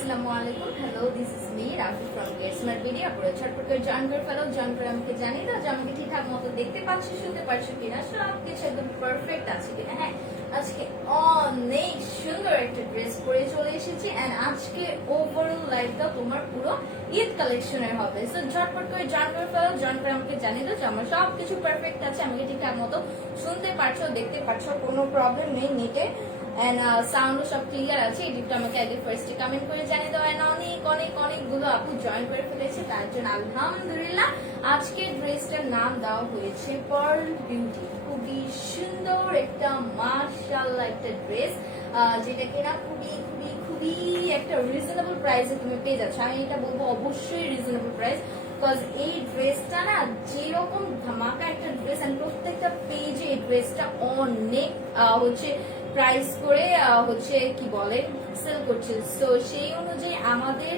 Assalamualaikum. Hello, this is me, Rafi from Get Smart Video. আপনারা ঝটপট করে join করে ফেলো। জয়েন করে আমাকে জানিয়ে দাও যে আমাকে ঠিকঠাক মতো দেখতে পাচ্ছি, শুনতে পারছো কিনা, সব কিছু একদম পারফেক্ট আছে কিনা। হ্যাঁ, আজকে অনেক সুন্দর একটা ড্রেস পরে চলে এসেছি এন্ড আজকে ওভারঅল লাইফটা তোমার পুরো ঈদ কালেকশনের হবে। সো ঝটপট করে জয়েন করে ফেলো। জয়েন করে আমাকে জানিয়ে দাও যে আমার সব কিছু পারফেক্ট আছে, আমাকে ঠিকঠাক মতো শুনতে পারছো, দেখতে পারছো, কোনো প্রবলেম নেই নেটে এন্ড সাউন্ডও সব ক্লিয়ার আছে। এডিটটা আমাকে আগে ফার্স্টে কমেন্ট করে জানিয়ে দাও। এন্ড অনেকগুলো আপু জয়েন করে ফেলেছে, তার জন্য আলহামদুলিল্লাহ। আজকে ড্রেসটার নাম দেওয়া হয়েছে পার্ল বিউটি। খুবই সুন্দর একটা মাশাআল্লাহ একটা ড্রেস, যেটা কিনা খুবই খুবই খুবই একটা রিজনেবল প্রাইসে তুমি পেয়ে যাচ্ছ। আমি এটা বলবো অবশ্যই রিজনেবল প্রাইস, বিকজ এই ড্রেসটা না যেরকম ধামাকা একটা ড্রেস, এন্ড প্রত্যেকটা পেজে এই ড্রেসটা অনেক হচ্ছে প্রাইস করে হচ্ছে কি বলে সেল করছে। সো সেই অনুযায়ী আমাদের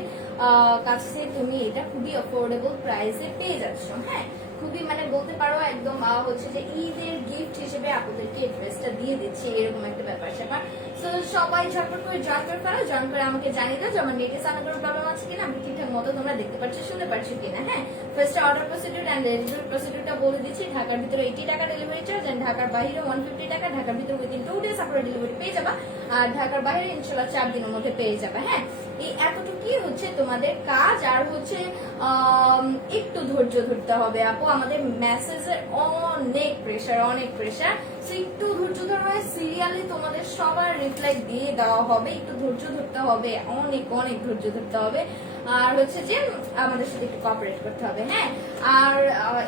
কাছে তুমি এটা খুবই অ্যাফোর্ডেবল প্রাইসে পেয়ে যাচ্ছ। হ্যাঁ, খুবই মানে বলতে পারো একদম হচ্ছে যে ঈদের গিফট হিসেবে আপনাদেরকে এই ড্রেসটা দিয়ে দিচ্ছি, এরকম একটা ব্যাপার স্যাপার। সো সবাই ঝটপট করে জয়েন করে ফেলো। জয়েন করে আমাকে জানিয়ে দাও যে আমার নেটে সামনে কোনো প্রবলেম আছে কিনা, আমি ঠিকঠাক মতো তোমরা দেখতে পাচ্ছ, শুনতে পারছো কিনা। হ্যাঁ, first order procedure and delivery প্রসিডিউরটা বলে দিচ্ছি। ঢাকার ভিতরে 80 টাকা ডেলিভারি চার্জ এন্ড ঢাকার বাইরে 150 টাকা। ঢাকার ভিতরে উইদিন 2 ডেজ আপনারা ডেলিভারি পেয়ে যাবা, আর ঢাকার বাইরে ইনশাআল্লাহ 4 দিনের মধ্যে পেয়ে যাবে। হ্যাঁ, এই এতটুকুই হচ্ছে তোমাদের কাজ, আর হচ্ছে একটু ধৈর্য ধরতে হবে আপু। আমাদের মেসেজের অনেক প্রেশার, একটু ধৈর্য ধরা হয়, সিরিয়ালি তোমাদের সবার রিপ্লাই দিয়ে দেওয়া হবে। একটু ধৈর্য ধরতে হবে, অনেক ধৈর্য ধরতে হবে, আর হচ্ছে যে আমাদের সাথে একটু কোঅপারেট করতে হবে। হ্যাঁ, আর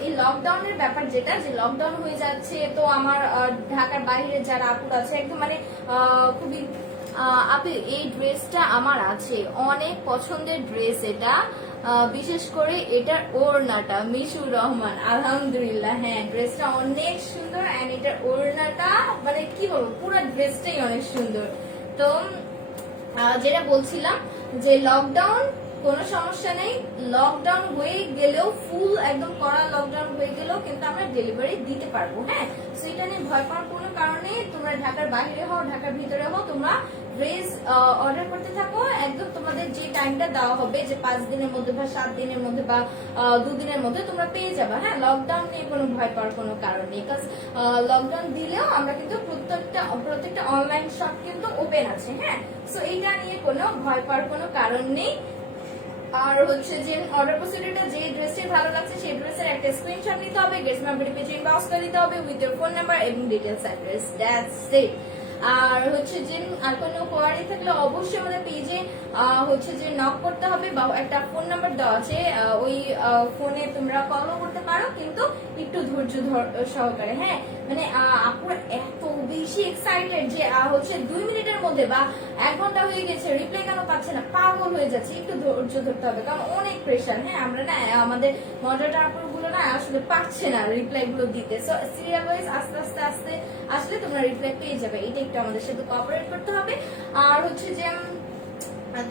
এই লকডাউনের ব্যাপার যেটা, যে লকডাউন হয়ে যাচ্ছে, তো আমার ঢাকার বাইরে যারা আপুর আছে একদম মানে খুবই আপু এই ড্রেসটা আমার আছে, অনেক পছন্দের ড্রেস এটা, বিশেষ করে এটার ওড়নাটা মিশুর রহমান আলহামদুলিল্লাহ। হ্যাঁ, ড্রেসটা অনেক সুন্দর এন্ড এটার ওড়নাটা মানে কি বলবো, পুরো ড্রেসটাই অনেক সুন্দর। তো যেটা বলছিলাম যে লকডাউন কোনো সমস্যা নেই, লকডাউন হয়ে গেলেও ফুল একদম কড়া লকডাউন হয়ে গেলেও কিন্তু আমরা ডেলিভারি দিতে পারবো। হ্যাঁ, সেটা নিয়ে ভয় পাওয়ার কোনো কারণে, তোমরা ঢাকার বাইরে হও ঢাকার ভিতরে হও, তোমরা ড্রেস অর্ডার করতে থাকো। একদম তোমাদের যে টাইমটা দেওয়া হবে, যে 5 দিনের মধ্যে বা 7 দিনের মধ্যে বা 2 দিনের মধ্যে তোমরা পেয়ে যাবে। হ্যাঁ, লকডাউন নিয়ে কোনো ভয় পাওয়ার কোনো কারণ নেই, বিকজ লকডাউন দিলেও আমরা কিন্তু প্রত্যেকটা অনলাইন শপ কিন্তু ওপেন আছে। হ্যাঁ, সো এইটা নিয়ে কোনো ভয় পাওয়ার কোনো কারণ নেই। আর হচ্ছে যে অর্ডার প্রসিডিউরটা, যে ড্রেসটি ভালো লাগছে সেই ড্রেসের একটা স্ক্রিনশট নিতে হবে, গেটস মেমোরি পেজে ইনবক্স করে দিতে হবে উইথ ইওর ফোন নাম্বার এবং ডিটেইলস অ্যাড্রেস, দ্যাটস ইট। আর হচ্ছে যে আর কোনো কোয়ারি থাকলে অবশ্যই আমাদের পেজে হচ্ছে যে নক করতে হবে, বা একটা ফোন নাম্বার দেওয়া আছে, ওই ফোনে তোমরা কলও করতে পারো, কিন্তু একটু ধৈর্য সহকারে। হ্যাঁ, মানে আপুরা এত বেশি এক্সাইটেড যে হচ্ছে 2 মিনিটের মধ্যে বা 1 ঘন্টা হয়ে গেছে, রিপ্লাই কেন পাচ্ছে না, পাগল হয়ে যাচ্ছে। একটু ধৈর্য ধরতে হবে, কারণ অনেক প্রেশার। হ্যাঁ, আমরা না আমাদের মডারেটর আপুগুলো না আসলে পারছে না রিপ্লাই গুলো দিতে। সো সিরিয়াল ওয়াইজ আস্তে আস্তে আসলে তোমরা রিপ্লাই পেয়ে যাবে, এটা একটু আমাদের সাথে কোঅপারেট করতে হবে। আর হচ্ছে যে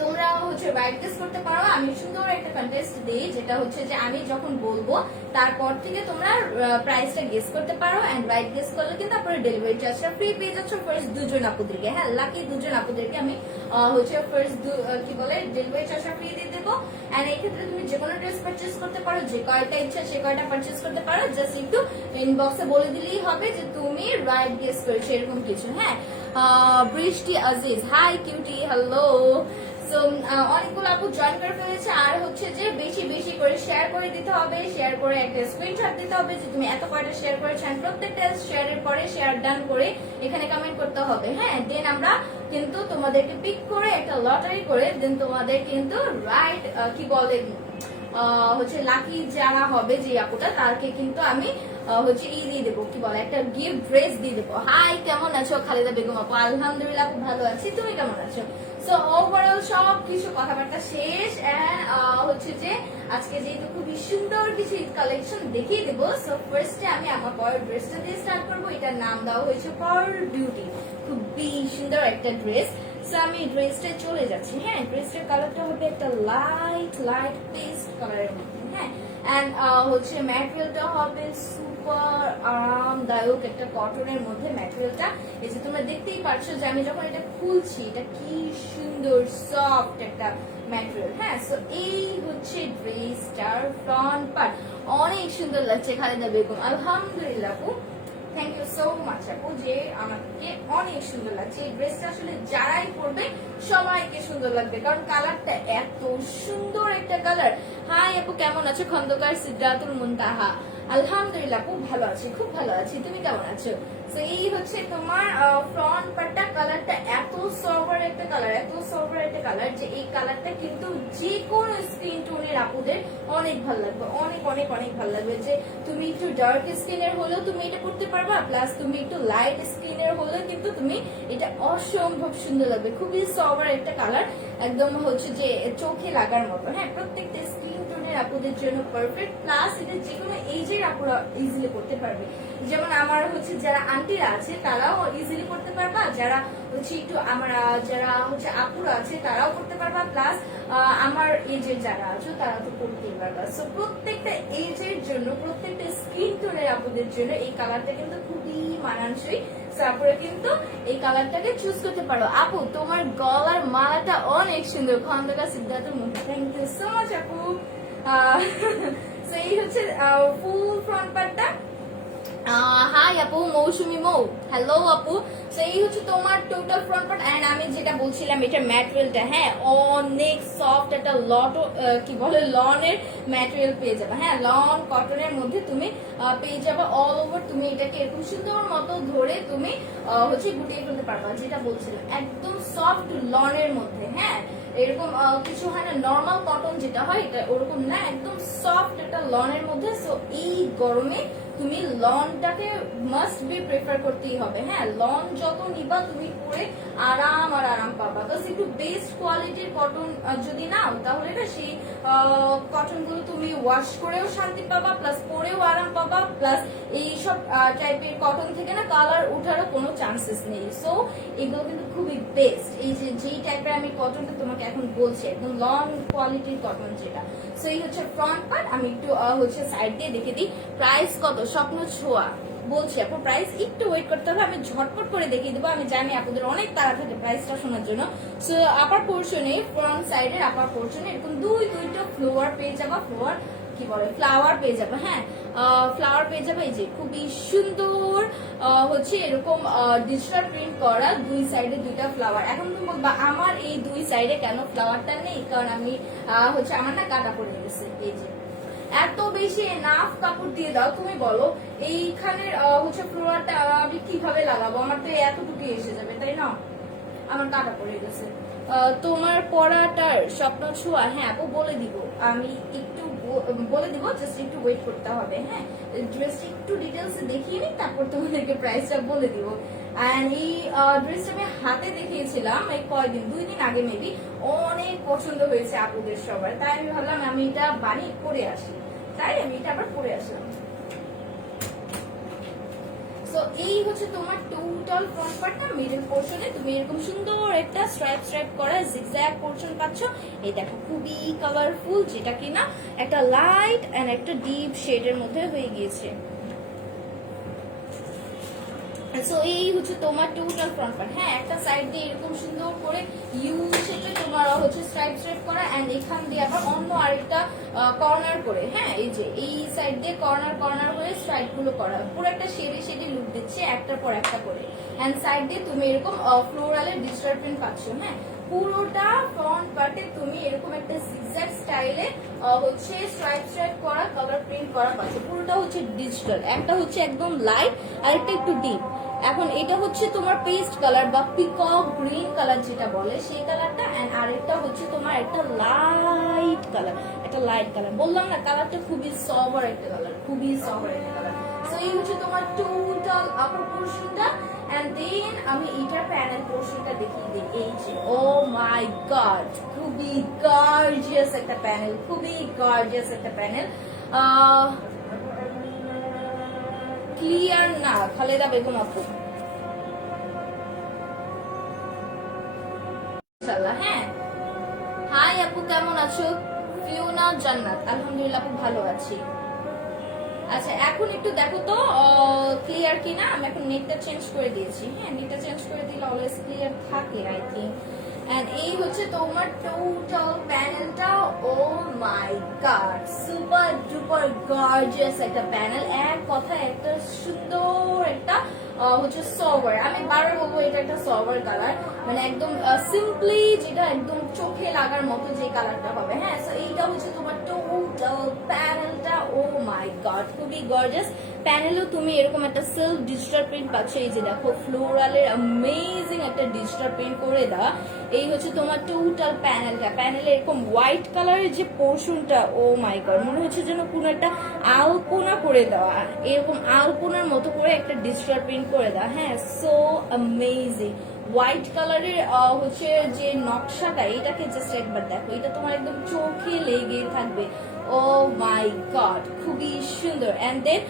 তোমরা হচ্ছে রাইট গেস করতে পারো। আমি সুন্দর একটা কন্টেস্ট দিই, যেটা হচ্ছে যে আমি যখন বলবো তারপর থেকে তোমরা প্রাইসটা গেস করতে পারো, এন্ড রাইট গেস করলে কিন্তু আপনারা ডেলিভারি চার্জটা ফ্রি পেয়ে যাচ্ছ ফার্স্ট 2 জন আপুদেরকে। হ্যাঁ, লাকি 2 জন আপুদেরকে আমি হচ্ছে ফার্স্ট কি বলে ডেলিভারি চার্জটা ফ্রি দিয়ে দেবো। এন্ড এই ক্ষেত্রে তুমি যে কোনো ড্রেস পারচেজ করতে পারো, যে কয়টা ইচ্ছা সে কয়টা পারচেজ করতে পারো, জাস্ট একটু ইনবক্সে বলে দিলেই হবে যে তুমি রাইট গেস করেছো, এরকম কিছু। হ্যাঁ, বৃষ্টি Aziz, high cutie, hello. So অনেকগুলো আপু জয়েন করে ফেলেছে, আর হচ্ছে যে বেশি করে শেয়ার করে দিতে হবে, শেয়ার করে একটা স্ক্রিনশট দিতে হবে যে তুমি এত কয়টা শেয়ার করেছো, আর প্রত্যেকটা শেয়ারের পরে শেয়ার ডান করে এখানে কমেন্ট করতে হবে। হ্যাঁ, দেন আমরা কিন্তু তোমাদেরকে পিক করে একটা লটারি করে দেন তোমাদের কিন্তু রাইট কি বলে হচ্ছে লাকি যারা হবে যে আপুটা, তারকে কিন্তু আমি হচ্ছে দিয়ে দেবো, কি বলে একটা গিফট ড্রেস দিয়ে দেবো। হাই, কেমন আছো খালেদা বেগম আপু? আলহামদুলিল্লাহ খুব ভালো আছি, তুমি কেমন আছো? সো ওভারঅল সব কিছু কথাবার্তা শেষ, হচ্ছে যে আজকে যেহেতু খুবই সুন্দর কিছু কালেকশন দেখিয়ে দেবো। সো ফার্স্টে আমি আমার পরের ড্রেসটা দিয়ে স্টার্ট করবো। এটার নাম দেওয়া হয়েছে পার্ল বিউটি, খুবই সুন্দর একটা ড্রেস। সো আমি ড্রেসটা চলে যাচ্ছি। হ্যাঁ, ড্রেসটার কালারটা হবে একটা লাইট পেস্ট কালারের মধ্যে। হ্যাঁ, অ্যান্ড হচ্ছে ম্যাটেরিয়ালটা হবে সুপার আরামদায়ক একটা কটনের মধ্যে ম্যাটেরিয়ালটা। এই যে তোমরা দেখতেই পাচ্ছ যে আমি যখন এটা খুলছি এটা কি সুন্দর সফট একটা ম্যাটেরিয়াল। হ্যাঁ, সো এই হচ্ছে ড্রেসটার ফ্রন্ট পার্ট, অনেক সুন্দর লাগছে খালেদা বেগম, আলহামদুলিল্লাহ আপু, থ্যাংক ইউ সো মাচ আপু, যে আমাকে অনেক সুন্দর লাগছে। এই ড্রেসটা আসলে যারাই পরবে সবাইকে সুন্দর লাগবে, কারণ কালারটা এত সুন্দর একটা কালার। হাই আপু কেমন আছো? খন্দকার সিদ্ধাতুল মুনতাহা, আলহামদুলিল্লাহ আপু ভালো আছি, খুব ভালো আছি, তুমি কেমন আছো? তো এই হচ্ছে তোমার ফ্রন্ট পার্টটা, কালারটা এত সবার একটা কালার, এত সবার একটা কালার যে এই কালারটা কিন্তু যে কোনো স্কিন টোনের আপুদের অনেক ভালো লাগবে, অনেক অনেক অনেক ভালো লাগবে। যে তুমি একটু ডার্ক স্কিনের হলেও তুমি এটা করতে পারবা, প্লাস তুমি একটু লাইট স্কিনের হলেও কিন্তু তুমি এটা অসম্ভব সুন্দর লাগবে। খুবই সবার একটা কালার, একদম হচ্ছে যে চোখে লাগার মতো। হ্যাঁ, প্রত্যেকটা স্কিন টোনের আপুদের জন্য পারফেক্ট, প্লাস এটা যে কোনো এজের আপুরা ইজিলি করতে পারবে। যেমন আমার হচ্ছে যারা আন্টিরা আছে তারাও ইজিলি করতে পারবা, যারা হচ্ছে একটু আমরা যারা হচ্ছে আপুরা আছে তারাও করতে পারবা, প্লাস আমার এজের যারা আছো তারা তো করতেই পারবা। সো প্রত্যেকটা এজের জন্য, প্রত্যেকটা স্কিন টোনের আপুদের জন্য এই কালারটা কিন্তু খুবই মানানসই। তারপরে কিন্তু এই কালারটাকে চুজ করতে পারো। আপু তোমার গলার মালাটা অনেক সুন্দর, খন্দকার সিদ্ধার্থ মুখে, থ্যাংক ইউ সো মাচ আপু। সো এই হচ্ছে ফুল ফ্রন্ট পার্টটা। হাই আপু, মৌসুমি মৌ, হ্যালো আপু। সো এই হচ্ছে তোমার টোটাল ফ্রন্ট পার্ট। এন্ড আমি যেটা বলছিলাম এটার ম্যাটেরিয়ালটা, হ্যাঁ অনেক সফট, একটা কি বলে লনের ম্যাটেরিয়াল পেয়ে যাবে। হ্যাঁ, লন কটনের মধ্যে তুমি পেয়ে যাবে অল ওভার। তুমি এটাকে এরকম সুন্দর মতো ধরে তুমি হচ্ছে গুটিয়ে ফেলতে পারবা, যেটা বলছিলাম একদম সফট লনের মধ্যে। হ্যাঁ, এরকম কিছু হয় না নর্মাল কটন যেটা হয় এটা ওরকম না, একদম সফট একটা লনের মধ্যে। সো এই গরমে তুমি লনটাকে মাস্ট বি প্রেফার করতেই হবে। হ্যাঁ, লন যত নিবা তুমি পরে আরাম আর আরাম পাবা। বাস একটু বেস্ট কোয়ালিটির কটন যদি নাও তাহলে না সেই কটন গুলো তুমি ওয়াশ করেও শান্তি পাবা, প্লাস পরেও আরাম পাবা, প্লাস এইসব টাইপের কটন থেকে না কালার ওঠারও কোনো চান্সেস নেই। সো এগুলো কিন্তু খুবই বেস্ট। এই যে যেই টাইপের আমি কটনটা তোমাকে এখন বলছি একদম লং কোয়ালিটির কটন যেটা। সো এই হচ্ছে ফ্রন্ট পার্ট। আমি একটু হচ্ছে সাইড দিয়ে দেখে দিই প্রাইস কত। স্বপ্ন ছোঁয়া বলছি আপু প্রাইস একটু ওয়েট করতে হবে, আমি ঝটপট করে দেখিয়ে দেবো। আমি জানি আপনাদের অনেক তাড়া থাকে প্রাইসটা শোনার জন্য। সো আপার পোর্শনে, ফ্রন্ট সাইডের আপার পোর্শনে এরকম দুইটা ফ্লোয়ার পেয়ে যাবা, ফ্লাওয়ার পেয়ে যাবে। হ্যাঁ, ফ্লাওয়ার পেয়ে যাবে। এই যে খুবই সুন্দর হচ্ছে এরকম ডিজিটাল প্রিন্ট করা, দুই সাইডে দুইটা ফ্লাওয়ার। এখন তুমি বলবা আমার এই দুই সাইডে কেন ফ্লাওয়ারটা নেই, কারণ আমি হচ্ছে আমার না কাটা পড়ে গেছে। এই যে এত বেশি এনাফ কাপড় দিয়ে দাও, তুমি বলো এইখানের হচ্ছে ফ্লোয়ারটা আমি কিভাবে লাগাবো, আমার তো এতটুকু এসে যাবে, তাই না? আমার কাটা পড়ে গেছে। তোমার পড়াটার স্বপ্ন ছোঁয়া, হ্যাঁ আপু বলে দিব, আমি একটু বলে দিব, জাস্ট একটু ওয়েট করতে হবে। হ্যাঁ, ড্রেসটা একটু ডিটেলস দেখিয়ে নিই, তারপর তোমাদেরকে প্রাইসটা বলে দিব। এন্ড এই ড্রেসটা আমি হাতে দেখিয়েছিলাম এই কয়দিন, 2 দিন আগে মেবি, অনেক পছন্দ হয়েছে আপুদের সবার, তাই আমি ভাবলাম আমি এটা বানিয়ে পরে আসি, তাই আমি এটা আবার পরে আসলাম। সো এই হচ্ছে তোমার টোটাল ফ্রন্ট পার্টটা। মিডল পোর্শনে তুমি এরকম সুন্দর একটা স্ট্রাইপ করা জিগজ্যাগ পোর্শন পাচ্ছ। এই দেখো খুবই কালারফুল, যেটা কিনা একটা লাইট এন্ড একটা ডিপ শেডের মধ্যে হয়ে গিয়েছে। সো এই হচ্ছে তোমার টোটাল ফ্রন্ট পার্ট। হ্যাঁ, একটা সাইড দিয়ে এরকম সুন্দর করে ইউ শেপে তোমার হচ্ছে স্ট্রাইপ করা, এন্ড এখান দিয়ে আবার অন্য আরেকটা কর্নার করে। হ্যাঁ, এই যে এই সাইড দিয়ে কর্নার করে স্ট্রাইপ গুলো করা, পুরো একটা শেডে লুক দিচ্ছে একটার পর একটা করে। এন্ড সাইড দিয়ে তুমি এরকম ফ্লোরালের ডিজিটাল প্রিন্ট পাচ্ছ। হ্যাঁ, পুরোটা ফ্রন্ট পার্টে তুমি এরকম একটা জিগজ্যাগ স্টাইলে হচ্ছে স্ট্রাইপ করা কালার প্রিন্ট করা পাচ্ছ। পুরোটা হচ্ছে ডিজিটাল, একটা হচ্ছে একদম লাইট আর একটা একটু ডিপ। এখন এটা হচ্ছে তোমার পেস্ট কালার বা পিকক গ্রিন কালার যেটা বলে সেই কালারটা, এন্ড আরেকটা হচ্ছে তোমার একটা লাইট কালার, বললাম না কালারটা খুবই সবার একটা কালার, খুবই সবার একটা কালার। সো এই হচ্ছে তোমার টোটাল আপার পোর্শনটা। এন্ড দেন আমি এটার প্যানেল পোর্শনটা দেখিয়ে দিই। এই যে ও মাই গড, খুবই গর্জিয়াস একটা প্যানেল, ক্লিয়ার না খালেদা বেগম আপু। হ্যাঁ, হাই আপু কেমন আছো? ফিওনা জান্নাত, আলহামদুলিল্লাহ খুব ভালো আছি। আচ্ছা এখন একটু দেখো তো ক্লিয়ার কিনা। আমি এখন নেটটা চেঞ্জ করে দিয়েছি। হ্যাঁ, নেটটা চেঞ্জ করে দিলে অলওয়েজ ক্লিয়ার থাকে আই থিঙ্ক। এন্ড এই হচ্ছে তোমার টোটাল প্যানেলটা। ও মাই গড, সুপার ডুপার গর্জিয়াস একটা প্যানেল। এক কথা একটা সুন্দর একটা হচ্ছে সবার, আমি বারবার বলবো এটা একটা সবার কালার, মানে একদম সিম্পলি যেটা একদম চোখে লাগার মতো যে কালারটা হবে। হ্যাঁ, সো এইটা হচ্ছে তোমার টোটাল প্যানেলটা। ও মাই গড, খুবই গর্জিয়াস। প্যানেলেও তুমি এরকম একটা সিল্ক ডিজিটাল প্রিন্ট পাচ্ছ। এই যে দেখো ফ্লোরালের অ্যামেজিং একটা ডিজিটাল প্রিন্ট করে দেওয়া। এই হচ্ছে তোমার টোটাল প্যানেলটা। প্যানেলে এরকম হোয়াইট কালারের যে পোর্শনটা, ও মাই গড, মনে হচ্ছে যেন কোনো একটা আলপনা করে দেওয়া, এরকম আলপনার মতো করে একটা ডিজিটাল প্রিন্ট করে দেওয়া। হ্যাঁ, সো অ্যামেজিং। হোয়াইট কালারের হচ্ছে যে নকশাটা, এটাকে জাস্ট একবার দেখো, এটা তোমার একদম চোখে লেগে থাকবে। ও মাই গড, খুবই সুন্দর। এন্ড দেন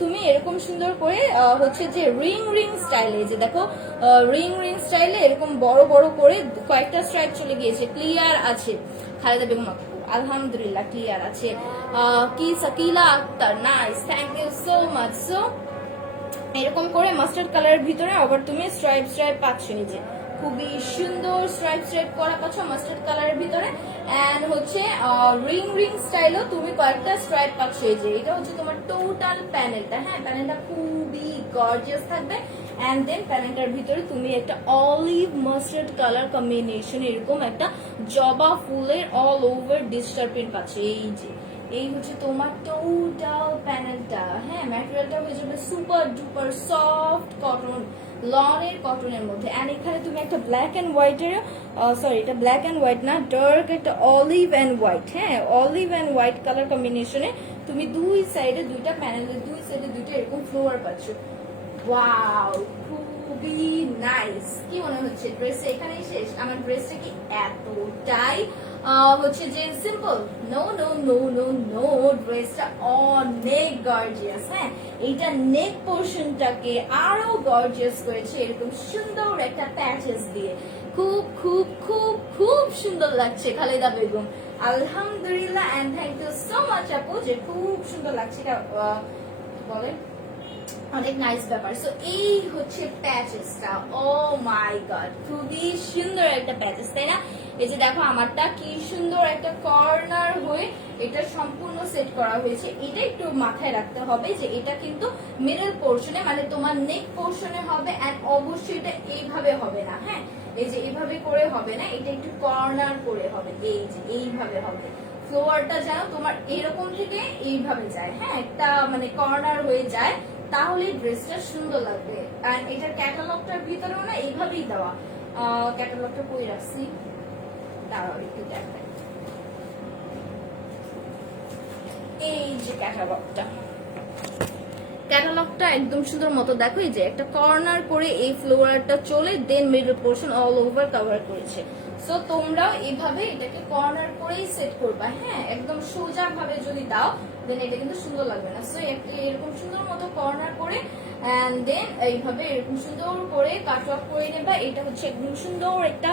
তুমি এরকম সুন্দর করে হচ্ছে যে রিং রিং স্টাইলে, যে দেখো রিং রিং স্টাইলে এরকম বড় বড় করে কয়েকটা স্ট্রাইপ চলে গিয়েছে। ক্লিয়ার আছে খালেদা বেগম আপু, আলহামদুলিল্লাহ ক্লিয়ার আছে। কি Sakila Akhtar, nice, thank you so much. So এরকম করে মাস্টার্ড কালারের ভিতরে আবার তুমি স্ট্রাইপ স্ট্রাইপ পাচ্ছ। এই যে খুবই সুন্দর স্ট্রাইপ স্ট্রাইপ করা পাচ্ছ মাস্টার্ড কালারের ভিতরে। এন্ড হচ্ছে রিং রিং স্টাইলও তুমি কয়েকটা স্ট্রাইপ পাচ্ছ। এই যে এটা হচ্ছে তোমার টোটাল প্যানেলটা। হ্যাঁ, প্যানেলটা খুবই গর্জিয়াস থাকবে। এন্ড দেন প্যানেলটার ভিতরে তুমি একটা অলিভ মাস্টার্ড কালার কম্বিনেশন, এরকম একটা জবা ফুলের অল ওভার ডিজিটাল প্রিন্ট পাচ্ছ। এই যে এই হচ্ছে তোমার টোটাল প্যানেলটা। হ্যাঁ, ম্যাটেরিয়ালটা হয়ে যাবে সুপার ডুপার সফট কটন, লনের কটনের মধ্যে। এন্ড এখানে তুমি একটা ব্ল্যাক এন্ড হোয়াইটের, সরি এটা ব্ল্যাক এন্ড হোয়াইট না, ডার্ক একটা অলিভ এন্ড হোয়াইট, হ্যাঁ অলিভ এন্ড হোয়াইট কালার কম্বিনেশনে তুমি দুই সাইডে, দুইটা প্যানেলের দুই সাইডে দুইটা এরকম ফ্লোয়ার পাচ্ছ। ওয়াও, খুবই নাইস। কি মনে হচ্ছে ড্রেসটা এখানেই শেষ? আমার ড্রেসটা কি এতটাই হচ্ছে যে simple? No no no no no, ড্রেসটা অনেক গর্জিয়াস। হ্যাঁ, এইটা নেক পোর্শনটাকে আরো গর্জিয়াস করেছে এরকম সুন্দর একটা প্যাচেস দিয়ে। খুব খুব খুব খুব সুন্দর লাগছে খালেদা বেগম, আলহামদুলিল্লাহ। And thank you so much আপু, যে খুব সুন্দর লাগছে। এটা বলেন অনেক নাইস ব্যাপার। সো এই হচ্ছে প্যাচেসটা। ও মাই গড, খুবই সুন্দর একটা প্যাচেস, তাই না? এই যে দেখো আমারটা কি সুন্দর একটা কর্নার হয়ে এটা সম্পূর্ণ সেট করা হয়েছে। এটা একটু মাথায় রাখতে হবে যে এটা কিন্তু মিডল পোর্শনে, মানে তোমার নেক পোর্শনে হবে। এন্ড অবশ্যই এটা এইভাবে হবে না। হ্যাঁ, এই যে এইভাবে করে হবে না, এটা একটু কর্নার করে হবে। এই যে এইভাবে হবে। ফ্লোয়ারটা যেন তোমার এরকম থেকে এইভাবে যায়। হ্যাঁ, একটা মানে কর্নার হয়ে যায়, তাহলে ড্রেসটা সুন্দর লাগবে। আর এটার ক্যাটালগটার ভিতরেও না এইভাবেই দেওয়া। ক্যাটালগটা কই রাখছি, দাঁড়াও একটু দেখাই। এই যে ক্যাটালগটা একদম সুন্দর মতো দেখো। এই যে একটা কর্নার করে এই ফ্লোয়ারটা চলে, then middle portion all over cover করেছে। সো তোমরাও এইভাবে এটাকে কর্নার করেই সেট করবা। হ্যাঁ, একদম সোজা ভাবে যদি দাও দেন এটা কিন্তু সুন্দর লাগবে না। সো এরকম সুন্দর মতো কর্নার করে এন্ড দেন এইভাবে এরকম সুন্দর করে কাট অফ করে নেবা। এটা হচ্ছে একদম সুন্দর একটা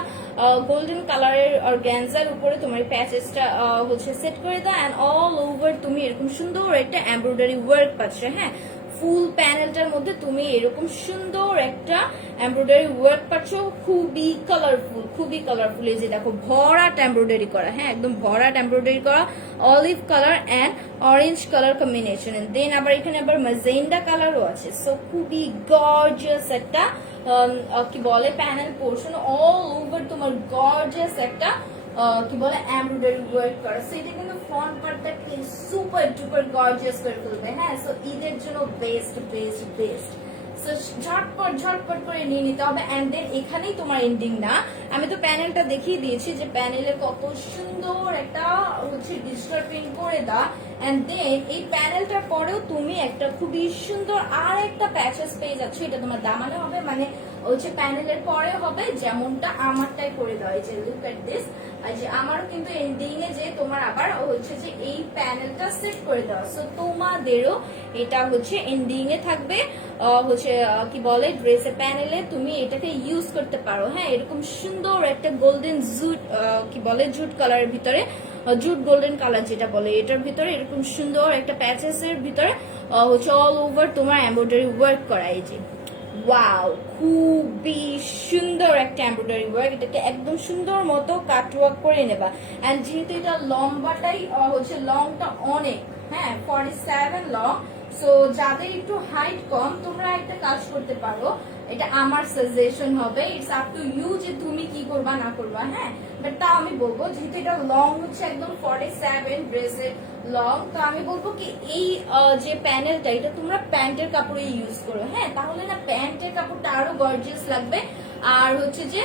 গোল্ডেন কালারের অর্গানজার উপরে তোমার প্যাচেসটা হচ্ছে সেট করে দাও। এন্ড অল ওভার তুমি এরকম সুন্দর একটা এমব্রয়ডারি ওয়ার্ক পাচ্ছ। হ্যাঁ, ফুল প্যানেলটার মধ্যে তুমি এরকম সুন্দর একটা এমব্রয়ডারি ওয়ার্ক পাচ্ছ, খুবই কালারফুল, খুবই কালারফুল। এই যে দেখো ভরাট এমব্রয়ডারি করা। হ্যাঁ, একদম ভরাট এমব্রয়ডারি করা, olive colour and orange colour combination. Then আবার এখানে আবার ম্যাজেন্ডা কালারও আছে। সো খুবই গর্জিয়াস একটা কি বলে প্যানেল পোর্শন, অল ওভার তোমার গর্জিয়াস একটা কি বলে এমব্রয়ডারি ওয়ার্ক করা। সো এটা কিন্তু ফ্রন্ট পার্টটাকে সুপার ডুপার গর্জিয়াস করে ফেলবে। হ্যাঁ, সো ঈদের জন্য বেস্ট বেস্ট বেস্ট। সো ঝটপট ঝটপট করে নিয়ে নিতে হবে। এন্ড দেন এখানেই তোমার এন্ডিং না, আমি তো প্যানেলটা দেখিয়ে দিয়েছি যে প্যানেলে কত সুন্দর একটা হচ্ছে ডিজিটাল প্রিন্ট করে দাও। এন্ড দেন এই প্যানেলটার পরেও তুমি একটা খুবই সুন্দর আর একটা প্যাচেস পেয়ে যাচ্ছ। এটা তোমার দামানে হবে, মানে হচ্ছে প্যানেলের পরে হবে যেমনটা আমারটাই করে দেওয়া। এই যে লুক এট দিস, যে আমারও কিন্তু এন্ডিং এ যে তোমার আবার হচ্ছে যে এই প্যানেলটা সেট করে দেওয়া। সো তোমাদেরও এটা হচ্ছে এন্ডিং এ থাকবে হচ্ছে কি বলে ড্রেসের প্যানেলে তুমি এটাকে ইউজ করতে পারো। হ্যাঁ, এরকম সুন্দর একটা গোল্ডেন জুট কি বলে জুট কালারের ভিতরে জুট গোল্ডেন কালার যেটা বলে, এটার ভিতরে এরকম সুন্দর একটা প্যাচেস এর ভিতরে হচ্ছে অল ওভার তোমার এমব্রয়ডারি ওয়ার্ক করা। এই যে ওয়াও, খুবই সুন্দর একটা এমব্রয়ডারি ওয়ার্ক। এটাকে একদম সুন্দর মতো কাট ওয়ার্ক করে নেবা। এন্ড যেহেতু এটা লম্বাটাই হচ্ছে লংটা অনেক, হ্যাঁ 47 লং। সো যাদের একটু হাইট কম তোমরা একটা কাজ করতে পারো, এটা আমার সাজেশন হবে, ইটস আপ টু ইউ যে তুমি কি করবা না করবা, হ্যাঁ। বাট তা আমি বলবো যেহেতু এটা লং হচ্ছে একদম 47 ড্রেসের লং, তো আমি বলবো কি এই যে প্যানেলটা এটা তোমরা প্যান্টের কাপড়ে ইউজ করো, হ্যাঁ। তাহলে না প্যান্টের কাপড়টা আরো গর্জিয়াস লাগবে। আর হচ্ছে যে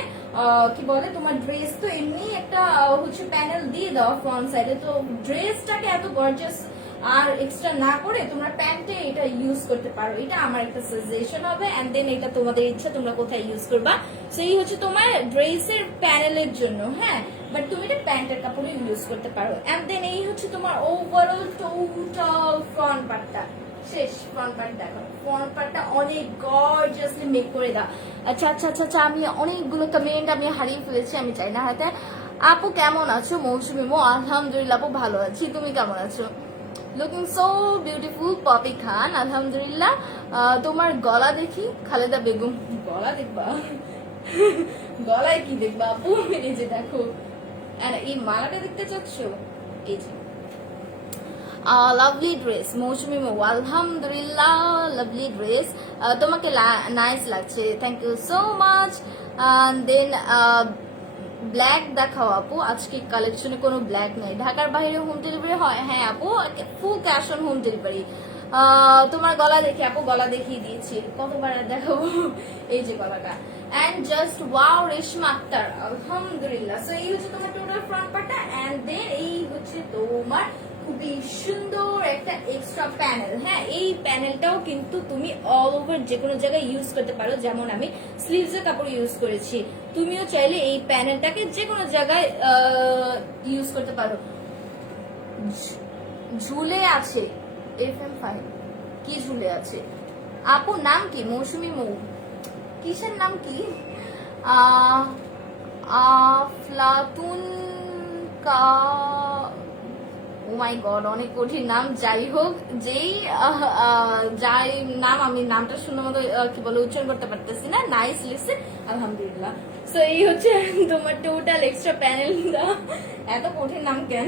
কি বলে তোমার ড্রেস তো এমনি একটা হচ্ছে প্যানেল দিয়ে দেওয়া ফ্রন্ট সাইডে, তো ড্রেসটাকে এত গর্জিয়াস আর এক্সট্রা না করে তোমরা প্যান্টে এটা ইউজ করতে পারো। এটা আমার একটা সাজেশন হবে। এন্ড দেন এটা তোমাদের ইচ্ছা তোমরা কোথায় ইউজ করবা, সেই হচ্ছে তোমার ড্রেসের প্যানেলের জন্য, হ্যাঁ। বাট তুমি এটা প্যান্টের কাপড়ে ইউজ করতে পারো। এন্ড দেন এই হচ্ছে তোমার ওভারঅল টোটাল ফ্রন্ট পার্টটা শেষ। ফ্রন্ট পার্ট দেখো, ফ্রন্ট পার্টটা অনেক গর্জিয়াসলি মেক করে দাও। আচ্ছা আচ্ছা আচ্ছা আচ্ছা, আমি অনেকগুলো কমেন্ট আমি হারিয়ে ফেলেছি, আমি চাই না হাতে। আপু কেমন আছো? মৌসুমি মো, আলহামদুলিল্লাহ আপু ভালো আছি, তুমি কেমন আছো? লুকিং সো বিউটিফুল পপি খান, আলহামদুলিল্লাহ। তোমার গলা দেখি, খালেদা বেগম। গলা দেখবা? গলায় কি দেখবা আপু? এই যে দেখো, আর এই মালাটা দেখতে চাচ্ছ, এই যে লাভলি ড্রেস মৌসুমি মো, আলহামদুলিল্লাহ লাভলি ড্রেস, তোমাকে নাইস লাগছে, thank you so much. Then black দেখাও আপু, আজকে কালেকশনে কোনো ব্ল্যাক নেই। ঢাকার বাইরে হোম ডেলিভারি হয়? হ্যাঁ আপু, full cash on home delivery. তোমার গলা দেখি আপু, গলা দেখিয়ে দিয়েছি, কতবার আর দেখাবো। এই যে গলাটা, and just wow Reshma Akter, আলহামদুলিল্লাহ। সো এই হচ্ছে তোমার টোটাল ফ্রন্ট পার্টটা। এন্ড দেন এই হচ্ছে তোমার খুবই সুন্দর একটা এক্সট্রা প্যানেল, হ্যাঁ। এই প্যানেলটাও কিন্তু তুমি অল ওভার যে কোনো জায়গায় ইউজ করতে পারো, যেমন আমি স্লিভস এর কাপড় ইউজ করেছি, তুমিও চাইলে এই প্যানেলটাকে যে কোনো জায়গায় ইউজ করতে পারো। ঝুলে আছে FM5, কি ঝুলে আছে আপু? নাম কি? মৌসুমি মৌ, কিসের নাম কি? আফলাতুন কা, ও মাই গড, অনেক কঠিন নাম। যাই হোক, যাই নাম, আমি নামটা সুন্দর মতো কি বলে উচ্চারণ করতে পারতেছি না। নাইস লিখছে, আলহামদুলিল্লাহ। সো এই হচ্ছে তোমার টোটাল এক্সট্রা প্যানেলটা। এত কঠিন নাম কেন,